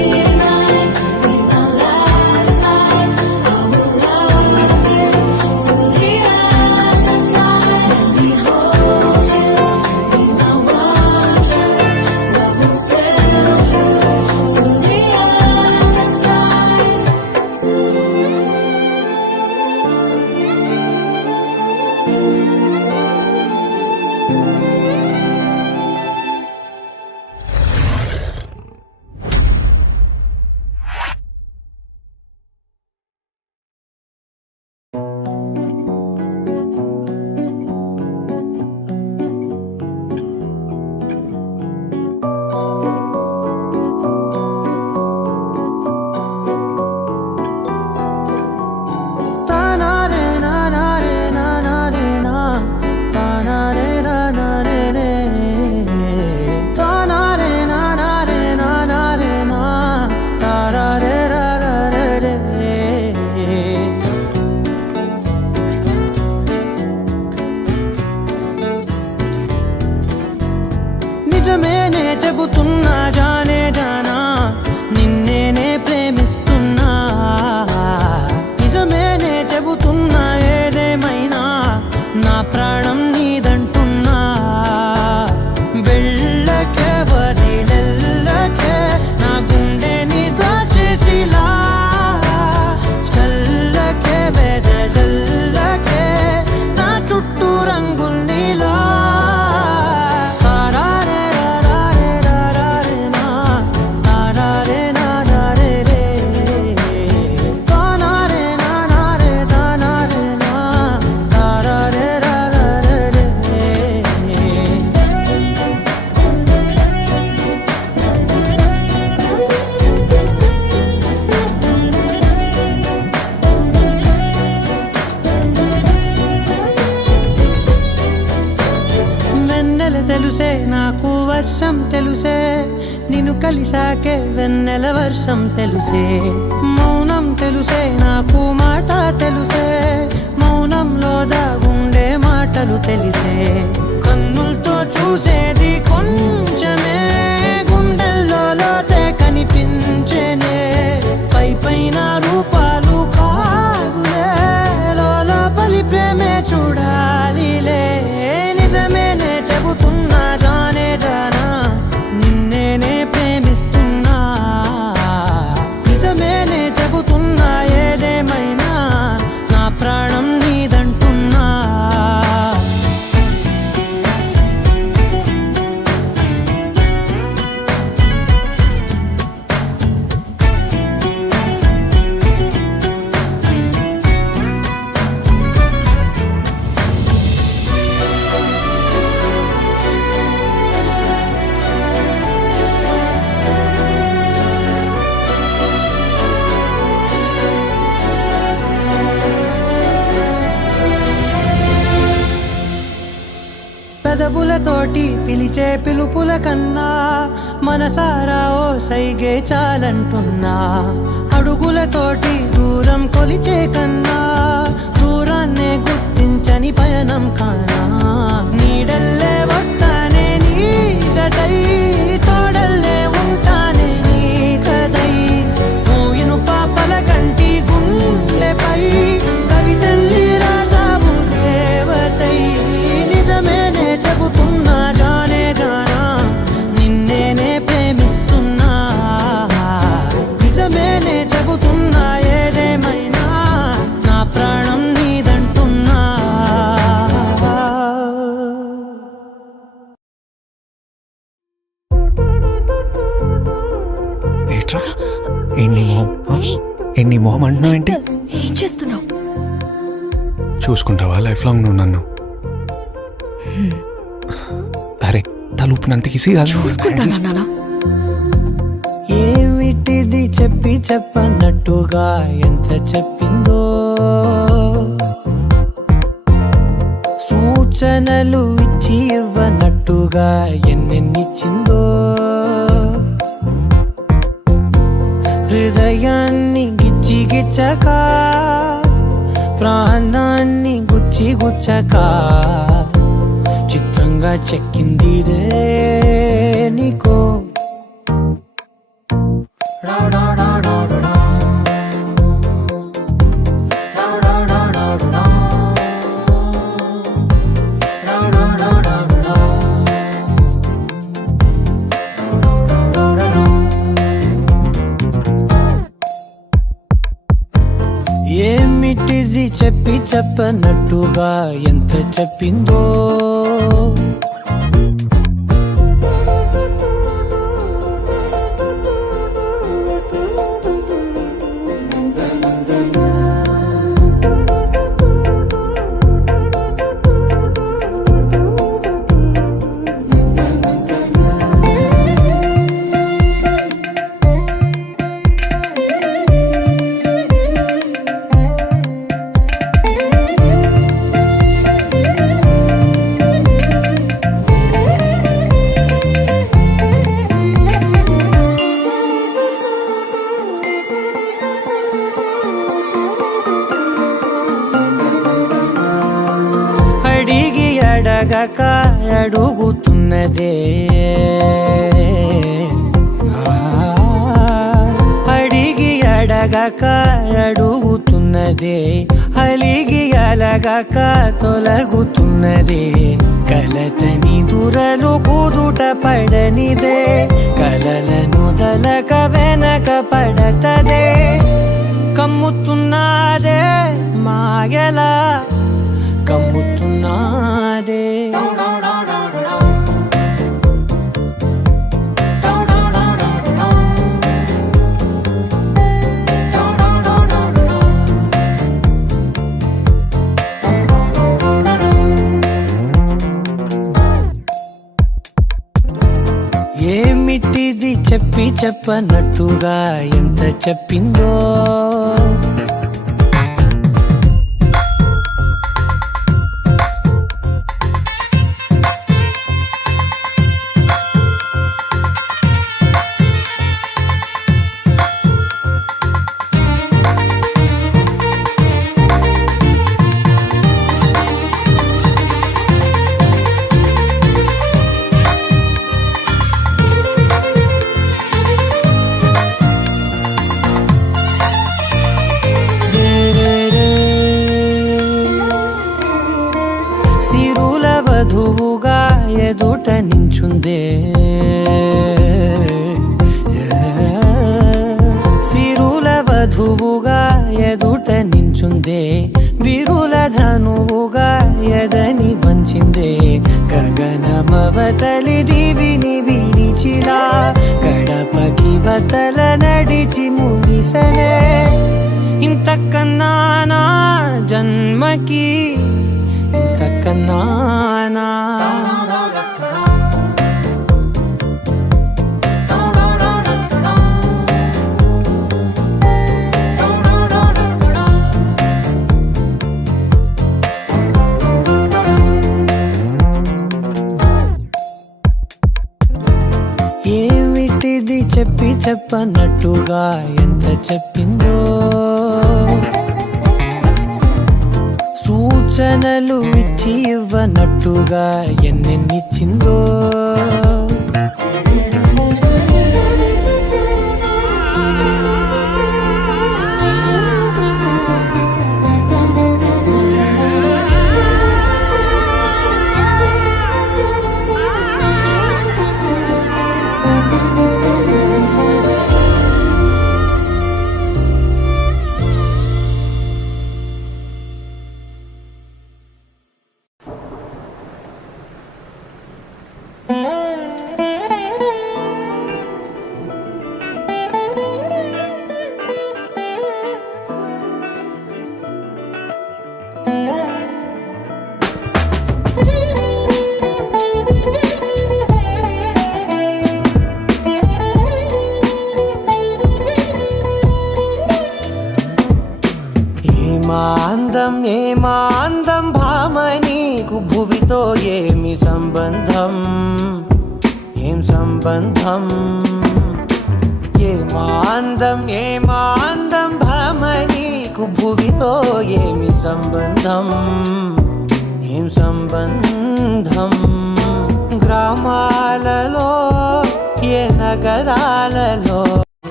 తెలుసే నాకు వర్షం తెలుసే నిన్ను కలిసాకే వెన్నెల వర్షం తెలుసే మౌనం తెలుసే నాకు మాట తెలుసే మౌనంలో దాగుండే మాటలు తెలిసే కన్నులతో చూసేది కొంచెమే గుండెల్లో లోతే కనిపించేనే పై పైన రూపాలు కాదులే లోపలి ప్రేమే చూడాలిలే నిజమేనే చెబుతున్నా జానే జానా నిన్నేనే ప్రేమిస్తున్నా నిజమేనే చెబుతున్నా ఏదేమైనా నా ప్రాణం నీదంటున్నా పెదవులతోటి పిలిచే పిలుపుల కన్నా మనసారా ఓ సైగే చాలంటున్నా అడుగులతోటి దూరం కొలిచే కన్నా దూరాన్నే గుర్తించని పయనం కానా నీడల్లే వస్తానే నీ జతై తోడల్లే ఉంటానే నీ కదై మోయిను పాపల కంటి గుండెపై కవితల్లి రాజావు దేవతై నిజమేనే చెబుతున్నా జానే జానా నిన్నేనే ప్రేమిస్తున్నా నిజమేనే చెబుతున్నా ఏదేమైనా నా ప్రాణం నీదంటున్నా ఏట్రా ఎన్ని మొహం అంటున్నావు ఏంటి ఏం చేస్తున్నావు? చూసుకుంటావా లైఫ్ లాంగ్ నువ్వు నన్ను అరే తలుపునంతకిసి చూసుకుంటానా నాన్న? ఏమిటిది చెప్పి చెప్పన్నట్టుగా ఎంత చెప్పిందో సూచనలు ఇచ్చి ఇవ్వనట్టుగా ఎన్నెన్నిచ్చిందో హృదయాన్ని గిచ్చి గిచ్చక ప్రాణాన్ని గుచ్చి గుచ్చక చిత్రంగా చెక్కిందిదే నీకో ఏమిటిది చెప్పి చెప్పనట్టుగా ఎంత చెప్పిందో అడిగి అడగక అడుగుతున్నదే అడిగి అడగక అడుగుతున్నదే అలిగి అలగక తొలగుతున్నదే కలతని దురలు కుదుట పడనిదే కలలను దలక వెనక పడతదే కమ్ముతున్నదే మాయలా కమ్ముతున్నదే ఏమిటిది చెప్పి చెప్పనట్టుగా ఎంత చెప్పిందో. నించుందే సిరుల వధువుగా ఎదుట నించుందే విరుల ధనువుగా ఎదని వంచిందే గగనమవతలి దివిని విడిచిలా గడపకి వతల నడిచి ముగిసలే ఇంతకన్నా నా జన్మకి ఇంతకన్నా నా ఏమిటిది చెప్పి చెప్పనట్టుగా ఎంత చెప్పిందో సూచనలు ఇచ్చి ఇవ్వనట్టుగా ఎన్నెన్నిచ్చిందో ఏమాందం భామ నీకు భువితో ఏమి సంబంధం ఏం సంబంధం ఏమాందం భామ నీకు భువితో ఏమి సంబంధం ఏం సంబంధం గ్రామాలలో ఏ నగరాలలో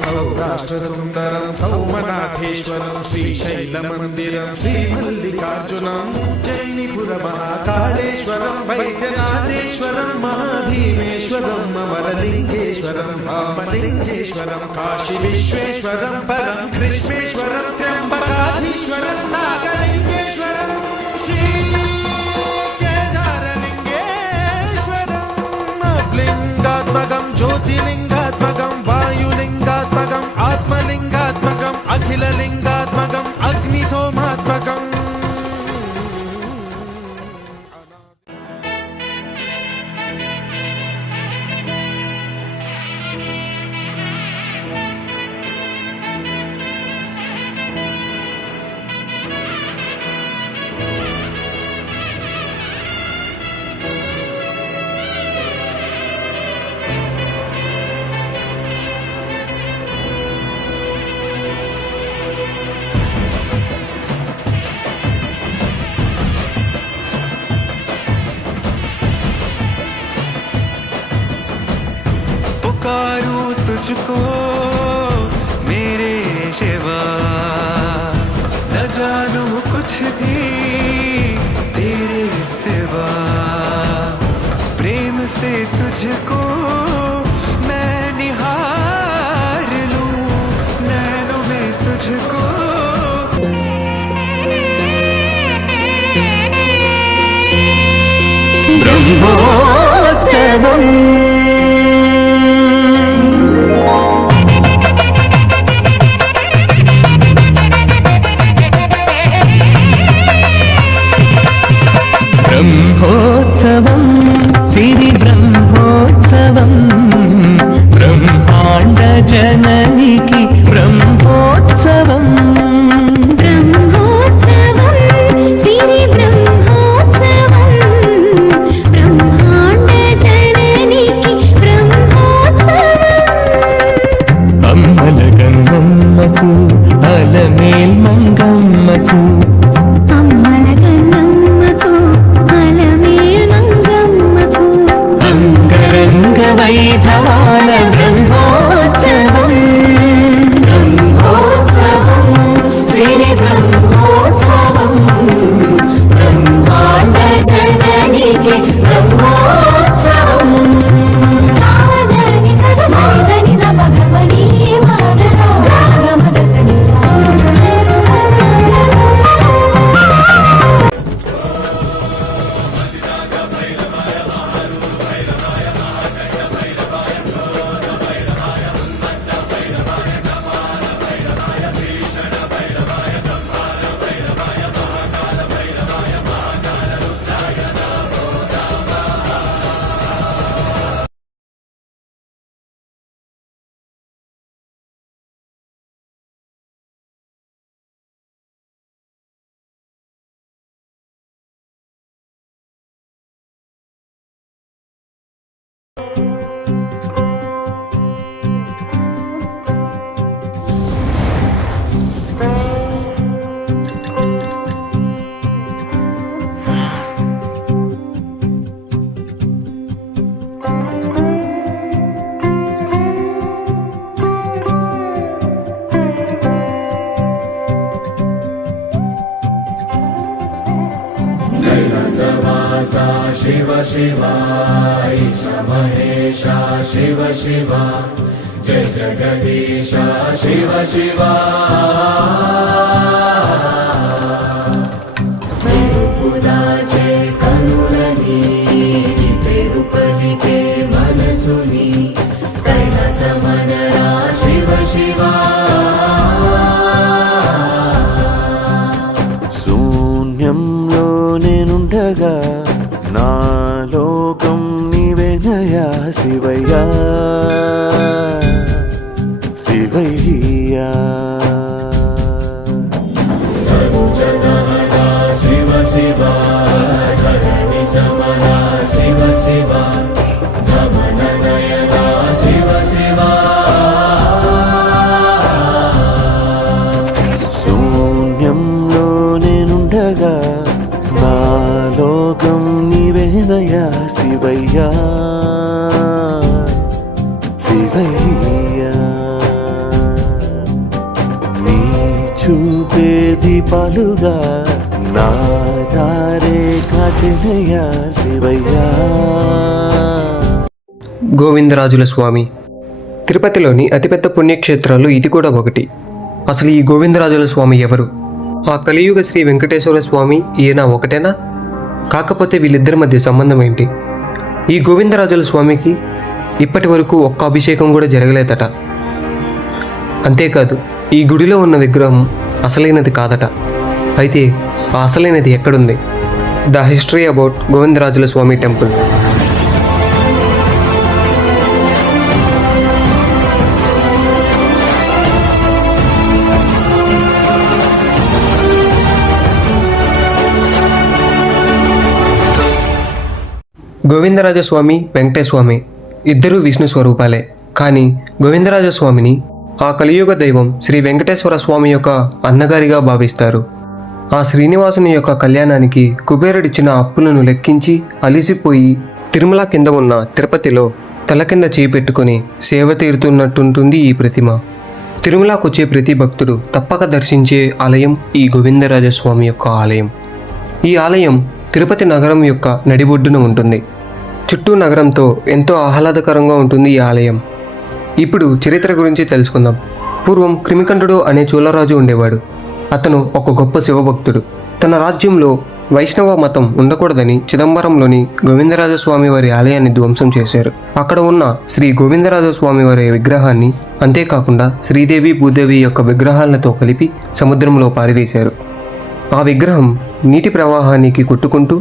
సౌరాష్ట్ర సుందరం సౌమనాథేశ్వరం శ్రీశైలమందిరం శ్రీమల్లికార్జునం జైనిపుర మహాకాళేశ్వరం వైద్యనాథేశ్వరం మహాభీమేశ్వరం అమరలింగేశ్వరం రామలింగేశ్వరం కాశీ విశ్వేశ్వరం పరం కృష్ణేశ్వరం త్ర్యంబకాధీశ్వరం నాగలింగేశ్వరం శ్రీ కేదారలింగేశ్వరం లింగాత్మకం జ్యోతిలింగాత్మకం వాయులింగాత్మకం ఆత్మలింగాత్మకం అఖిలలింగాత్మకం అగ్నిసోమాత్మకం पुकारूं तुझको मेरे शिवा न जानूं कुछ भी तेरे सिवा प्रेम से तुझको मैं निहार लूं नैनों में तुझको బ్రహ్మోత్సవం బ్రహ్మోత్సవం సిరి బ్రహ్మోత్సవం బ్రహ్మాండ జననికి బ్రహ్మోత్సవం బ్రహ్మోత్సవం సిరి బ్రహ్మోత్సవం బ్రహ్మాండ జననికి బ్రహ్మోత్సవం అమ్మల గంగమ్మకు అలమేల్ మంగమ్మకు అమ్మల గన్నమ్మకు అలమేల్ మంగమ్మకు అంగరంగ వైభవాల బ్రహ్మోత్సవం బ్రహ్మోత్సవం సిరి బ్రహ్మోత్సవం బ్రహ్మాండ జననికి బ్రహ్మోత్సవం शिव शिवा ईश महेशा शिव शिवा जय जगदीशा शिव शिवा तिरुपुदाचे कनुलनी तिरुपतिके मनसुनी कैलासमनरा शिव शिवा శూన్యంలో నేనుండగా నా లోకం నీవేనయా శివయ్యా శివయ్యా तनुजदहना शिव शिवा धरणि समना शिव शिवा धमननयना शिव शिवा శూన్యంలో నేనుండగా నా లోకం నీవేనయా శివయ్యా శివయ్యా నీ చూపే దీపాలుగా నా దారే కాచెనయా శివయ్యా. గోవిందరాజుల స్వామి. తిరుపతిలోని అతిపెద్ద పుణ్యక్షేత్రాలు ఇది కూడా ఒకటి. అసలు ఈ గోవిందరాజుల స్వామి ఎవరు? ఆ కలియుగ శ్రీ వెంకటేశ్వర స్వామి ఈయన ఒకటేనా? కాకపోతే వీళ్ళిద్దరి మధ్య సంబంధం ఏంటి? ఈ గోవిందరాజుల స్వామికి ఇప్పటి వరకు ఒక్క అభిషేకం కూడా జరగలేదట. అంతేకాదు ఈ గుడిలో ఉన్న విగ్రహం అసలైనది కాదట. అయితే ఆ అసలైనది ఎక్కడుంది? ద హిస్టరీ అబౌట్ గోవిందరాజుల స్వామి టెంపుల్. గోవిందరాజస్వామి వెంకటేశ్వామి ఇద్దరూ విష్ణు స్వరూపాలే. కానీ గోవిందరాజస్వామిని ఆ కలియుగ దైవం శ్రీ వెంకటేశ్వర స్వామి యొక్క అన్నగారిగా భావిస్తారు. ఆ శ్రీనివాసుని యొక్క కళ్యాణానికి కుబేరుడిచ్చిన అప్పులను లెక్కించి అలిసిపోయి తిరుమల కింద ఉన్న తిరుపతిలో తల కింద చేయి పెట్టుకుని సేవ తీరుతున్నట్టుంటుంది ఈ ప్రతిమ. తిరుమలకొచ్చే ప్రతి భక్తుడు తప్పక దర్శించే ఆలయం ఈ గోవిందరాజస్వామి యొక్క ఆలయం. ఈ ఆలయం తిరుపతి నగరం యొక్క నడిబొడ్డున ఉంటుంది. చుట్టూ నగరంతో ఎంతో ఆహ్లాదకరంగా ఉంటుంది ఈ ఆలయం. ఇప్పుడు చరిత్ర గురించి తెలుసుకుందాం. పూర్వం క్రిమికంఠుడు అనే చోళరాజు ఉండేవాడు. అతను ఒక గొప్ప శివభక్తుడు. తన రాజ్యంలో వైష్ణవ మతం ఉండకూడదని చిదంబరంలోని గోవిందరాజస్వామి వారి ఆలయాన్ని ధ్వంసం చేశారు. అక్కడ ఉన్న శ్రీ గోవిందరాజస్వామి వారి విగ్రహాన్ని, అంతేకాకుండా శ్రీదేవి భూదేవి యొక్క విగ్రహాలతో కలిపి సముద్రంలో పారివేశారు. ఆ విగ్రహం నీటి ప్రవాహానికి కొట్టుకుంటూ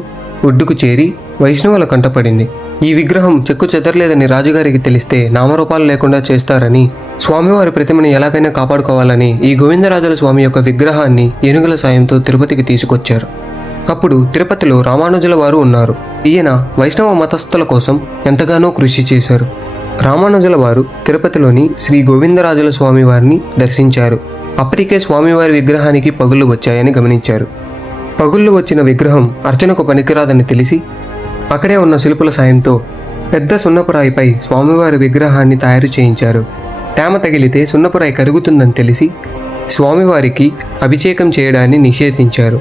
ఒడ్డుకు చేరి వైష్ణవుల కంటపడింది. ఈ విగ్రహం చెక్కు చెదరలేదని రాజుగారికి తెలిస్తే నామరూపాలు లేకుండా చేస్తారని, స్వామివారి ప్రతిమని ఎలాగైనా కాపాడుకోవాలని ఈ గోవిందరాజుల స్వామి యొక్క విగ్రహాన్ని ఏనుగుల సాయంతో తిరుపతికి తీసుకొచ్చారు. అప్పుడు తిరుపతిలో రామానుజుల వారు ఉన్నారు. ఈయన వైష్ణవ మతస్థుల కోసం ఎంతగానో కృషి చేశారు. రామానుజుల వారు తిరుపతిలోని శ్రీ గోవిందరాజుల స్వామి వారిని దర్శించారు. అప్పటికే స్వామివారి విగ్రహానికి పగుళ్ళు వచ్చాయని గమనించారు. పగుళ్ళు వచ్చిన విగ్రహం అర్చనకు పనికిరాదని తెలిసి అక్కడే ఉన్న శిల్పుల సాయంతో పెద్ద సున్నపురాయిపై స్వామివారి విగ్రహాన్ని తయారు చేయించారు. తేమ తగిలితే సున్నపురాయి కరుగుతుందని తెలిసి స్వామివారికి అభిషేకం చేయడాన్ని నిషేధించారు.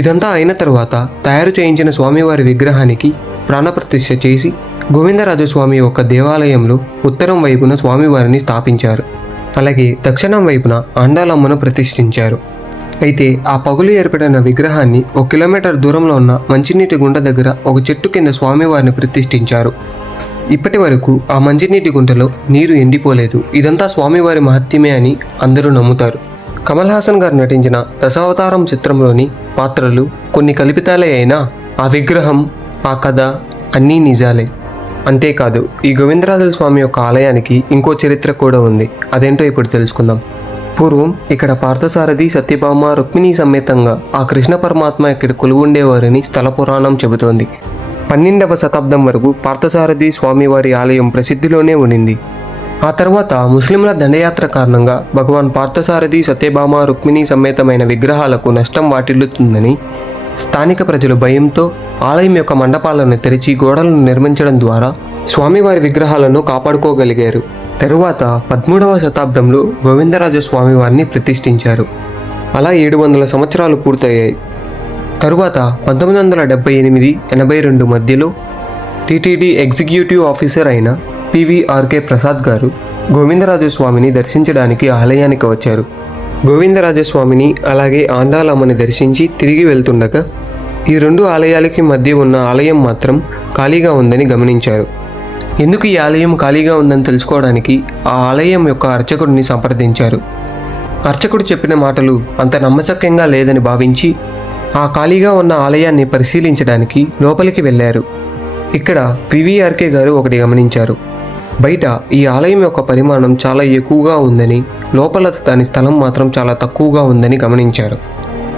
ఇదంతా అయిన తరువాత తయారు చేయించిన స్వామివారి విగ్రహానికి ప్రాణప్రతిష్ఠ చేసి గోవిందరాజస్వామి యొక్క దేవాలయంలో ఉత్తరం వైపున స్వామివారిని స్థాపించారు. అలాగే దక్షిణం వైపున ఆండాలమ్మను ప్రతిష్ఠించారు. అయితే ఆ పగులు ఏర్పడిన విగ్రహాన్ని 1 కిలోమీటర్ దూరంలో ఉన్న మంచినీటి గుంట దగ్గర ఒక చెట్టు కింద స్వామివారిని ప్రతిష్ఠించారు. ఇప్పటి వరకు ఆ మంచినీటి గుంటలో నీరు ఎండిపోలేదు. ఇదంతా స్వామివారి మహత్యమే అని అందరూ నమ్ముతారు. కమల్ హాసన్ గారు నటించిన దశావతారం చిత్రంలోని పాత్రలు కొన్ని కల్పితాలే అయినా ఆ విగ్రహం, ఆ కథ అన్నీ నిజాలే. అంతేకాదు ఈ గోవిందరాజుల స్వామి యొక్క ఆలయానికి ఇంకో చరిత్ర కూడా ఉంది. అదేంటో ఇప్పుడు తెలుసుకుందాం. పూర్వం ఇక్కడ పార్థసారథి, సత్యభామ, రుక్మిణి సమేతంగా ఆ కృష్ణ పరమాత్మ ఇక్కడ కొలువుండేవారని స్థల పురాణం చెబుతోంది. 12వ శతాబ్దం వరకు పార్థసారథి స్వామివారి ఆలయం ప్రసిద్ధిలోనే ఉండింది. ఆ తర్వాత ముస్లింల దండయాత్ర కారణంగా భగవాన్ పార్థసారథి, సత్యభామ, రుక్మిణి సమేతమైన విగ్రహాలకు నష్టం వాటిల్లుతుందని స్థానిక ప్రజలు భయంతో ఆలయం యొక్క మండపాలను తెరిచి గోడలను నిర్మించడం ద్వారా స్వామివారి విగ్రహాలను కాపాడుకోగలిగారు. తరువాత 13వ శతాబ్దంలో గోవిందరాజ స్వామివారిని ప్రతిష్ఠించారు. అలా 700 సంవత్సరాలు పూర్తయ్యాయి. తరువాత 1978-82 మధ్యలో టీటీడీ ఎగ్జిక్యూటివ్ ఆఫీసర్ అయిన పివిఆర్కే ప్రసాద్ గారు గోవిందరాజస్వామిని దర్శించడానికి ఆలయానికి వచ్చారు. గోవిందరాజస్వామిని అలాగే ఆండాలమ్మని దర్శించి తిరిగి వెళ్తుండగా ఈ రెండు ఆలయాలకి మధ్య ఉన్న ఆలయం మాత్రం ఖాళీగా ఉందని గమనించారు. ఎందుకు ఈ ఆలయం ఖాళీగా ఉందని తెలుసుకోవడానికి ఆ ఆలయం యొక్క అర్చకుడిని సంప్రదించారు. అర్చకుడు చెప్పిన మాటలు అంత నమ్మశక్యంగా లేదని భావించి ఆ ఖాళీగా ఉన్న ఆలయాన్ని పరిశీలించడానికి లోపలికి వెళ్ళారు. ఇక్కడ పివిఆర్కే గారు ఒకటి గమనించారు. బయట ఈ ఆలయం యొక్క పరిమాణం చాలా ఎక్కువగా ఉందని, లోపల దాని స్థలం మాత్రం చాలా తక్కువగా ఉందని గమనించారు.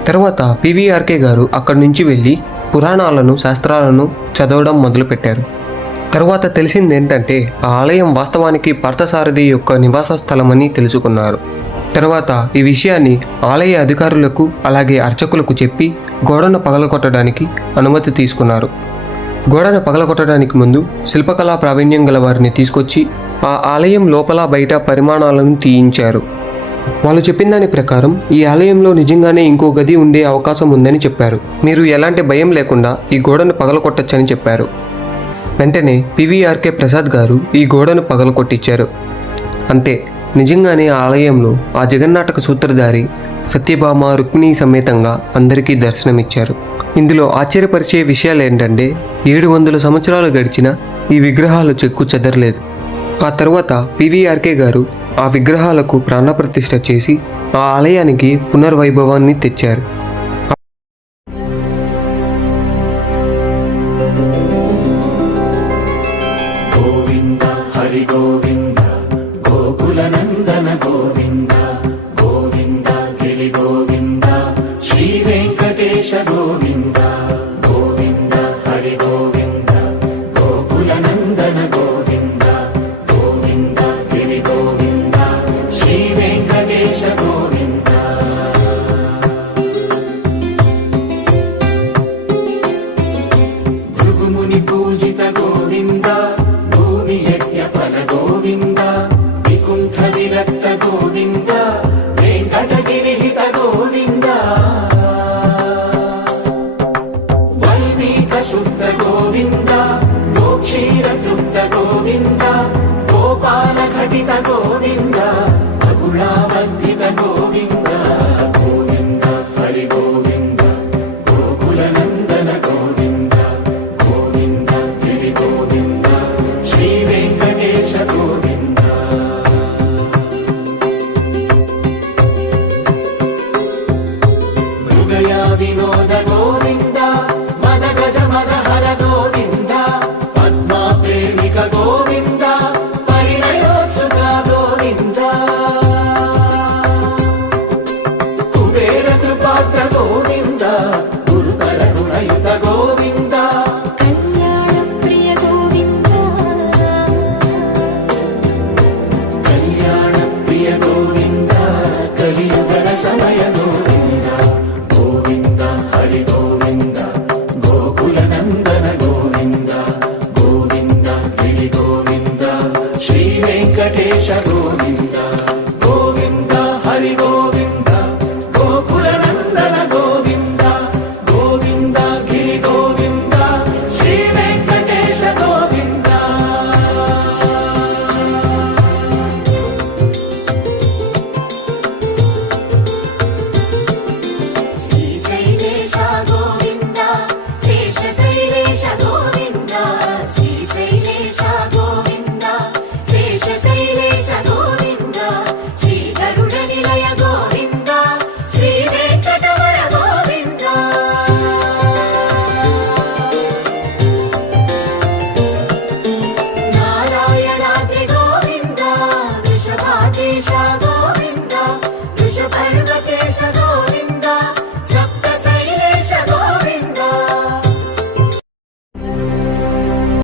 తర్వాత పివిఆర్కే గారు అక్కడి నుంచి వెళ్ళి పురాణాలను, శాస్త్రాలను చదవడం మొదలుపెట్టారు. తర్వాత తెలిసిందేంటంటే ఆ ఆలయం వాస్తవానికి పార్థసారథి యొక్క నివాస స్థలమని తెలుసుకున్నారు. తర్వాత ఈ విషయాన్ని ఆలయ అధికారులకు అలాగే అర్చకులకు చెప్పి గోడను పగలగొట్టడానికి అనుమతి తీసుకున్నారు. గోడను పగలగొట్టడానికి ముందు శిల్పకళా ప్రావీణ్యం గల వారిని తీసుకొచ్చి ఆ ఆలయం లోపల బయట పరిమాణాలను తీయించారు. వాళ్ళు చెప్పిన దాని ప్రకారం ఈ ఆలయంలో నిజంగానే ఇంకో గది ఉండే అవకాశం ఉందని చెప్పారు. మీరు ఎలాంటి భయం లేకుండా ఈ గోడను పగలగొట్టొచ్చని చెప్పారు. వెంటనే పివిఆర్కే ప్రసాద్ గారు ఈ గోడను పగలగొట్టించారు. అంతే, నిజంగానే ఆ ఆలయంలో ఆ జగన్నాటక సూత్రధారి సత్యభామ రుక్మిణి సమేతంగా అందరికీ దర్శనమిచ్చారు. ఇందులో ఆశ్చర్యపరిచే విషయాలు ఏంటంటే 700 సంవత్సరాలు గడిచినా ఈ విగ్రహాలు చెక్కు చెదరలేదు. ఆ తర్వాత పివిఆర్కే గారు ఆ విగ్రహాలకు ప్రాణప్రతిష్ఠ చేసి ఆ ఆలయానికి పునర్వైభవాన్ని తెచ్చారు. గోవింద హరి గోవింద గోకుల నందన గోవింద గోవింద గిరి గోవింద శ్రీ వెంకటేశ గోవింద గోవింద హరి గోవింద గోకుల నందన గోవింద గోవింద గిరి గోవింద శ్రీ వెంకటేశ గోవింద. భృగుముని పూజిత గోవింద భూమి యజ్ఞ ఫల గోవింద వికుంఠ విరక్త గోవింద వెంకటగిరిహిత గోవింద వల్మీక శుద్ధ గోవింద గోక్షీర తృప్త గోవింద గోపాల ఘటిత గోవింద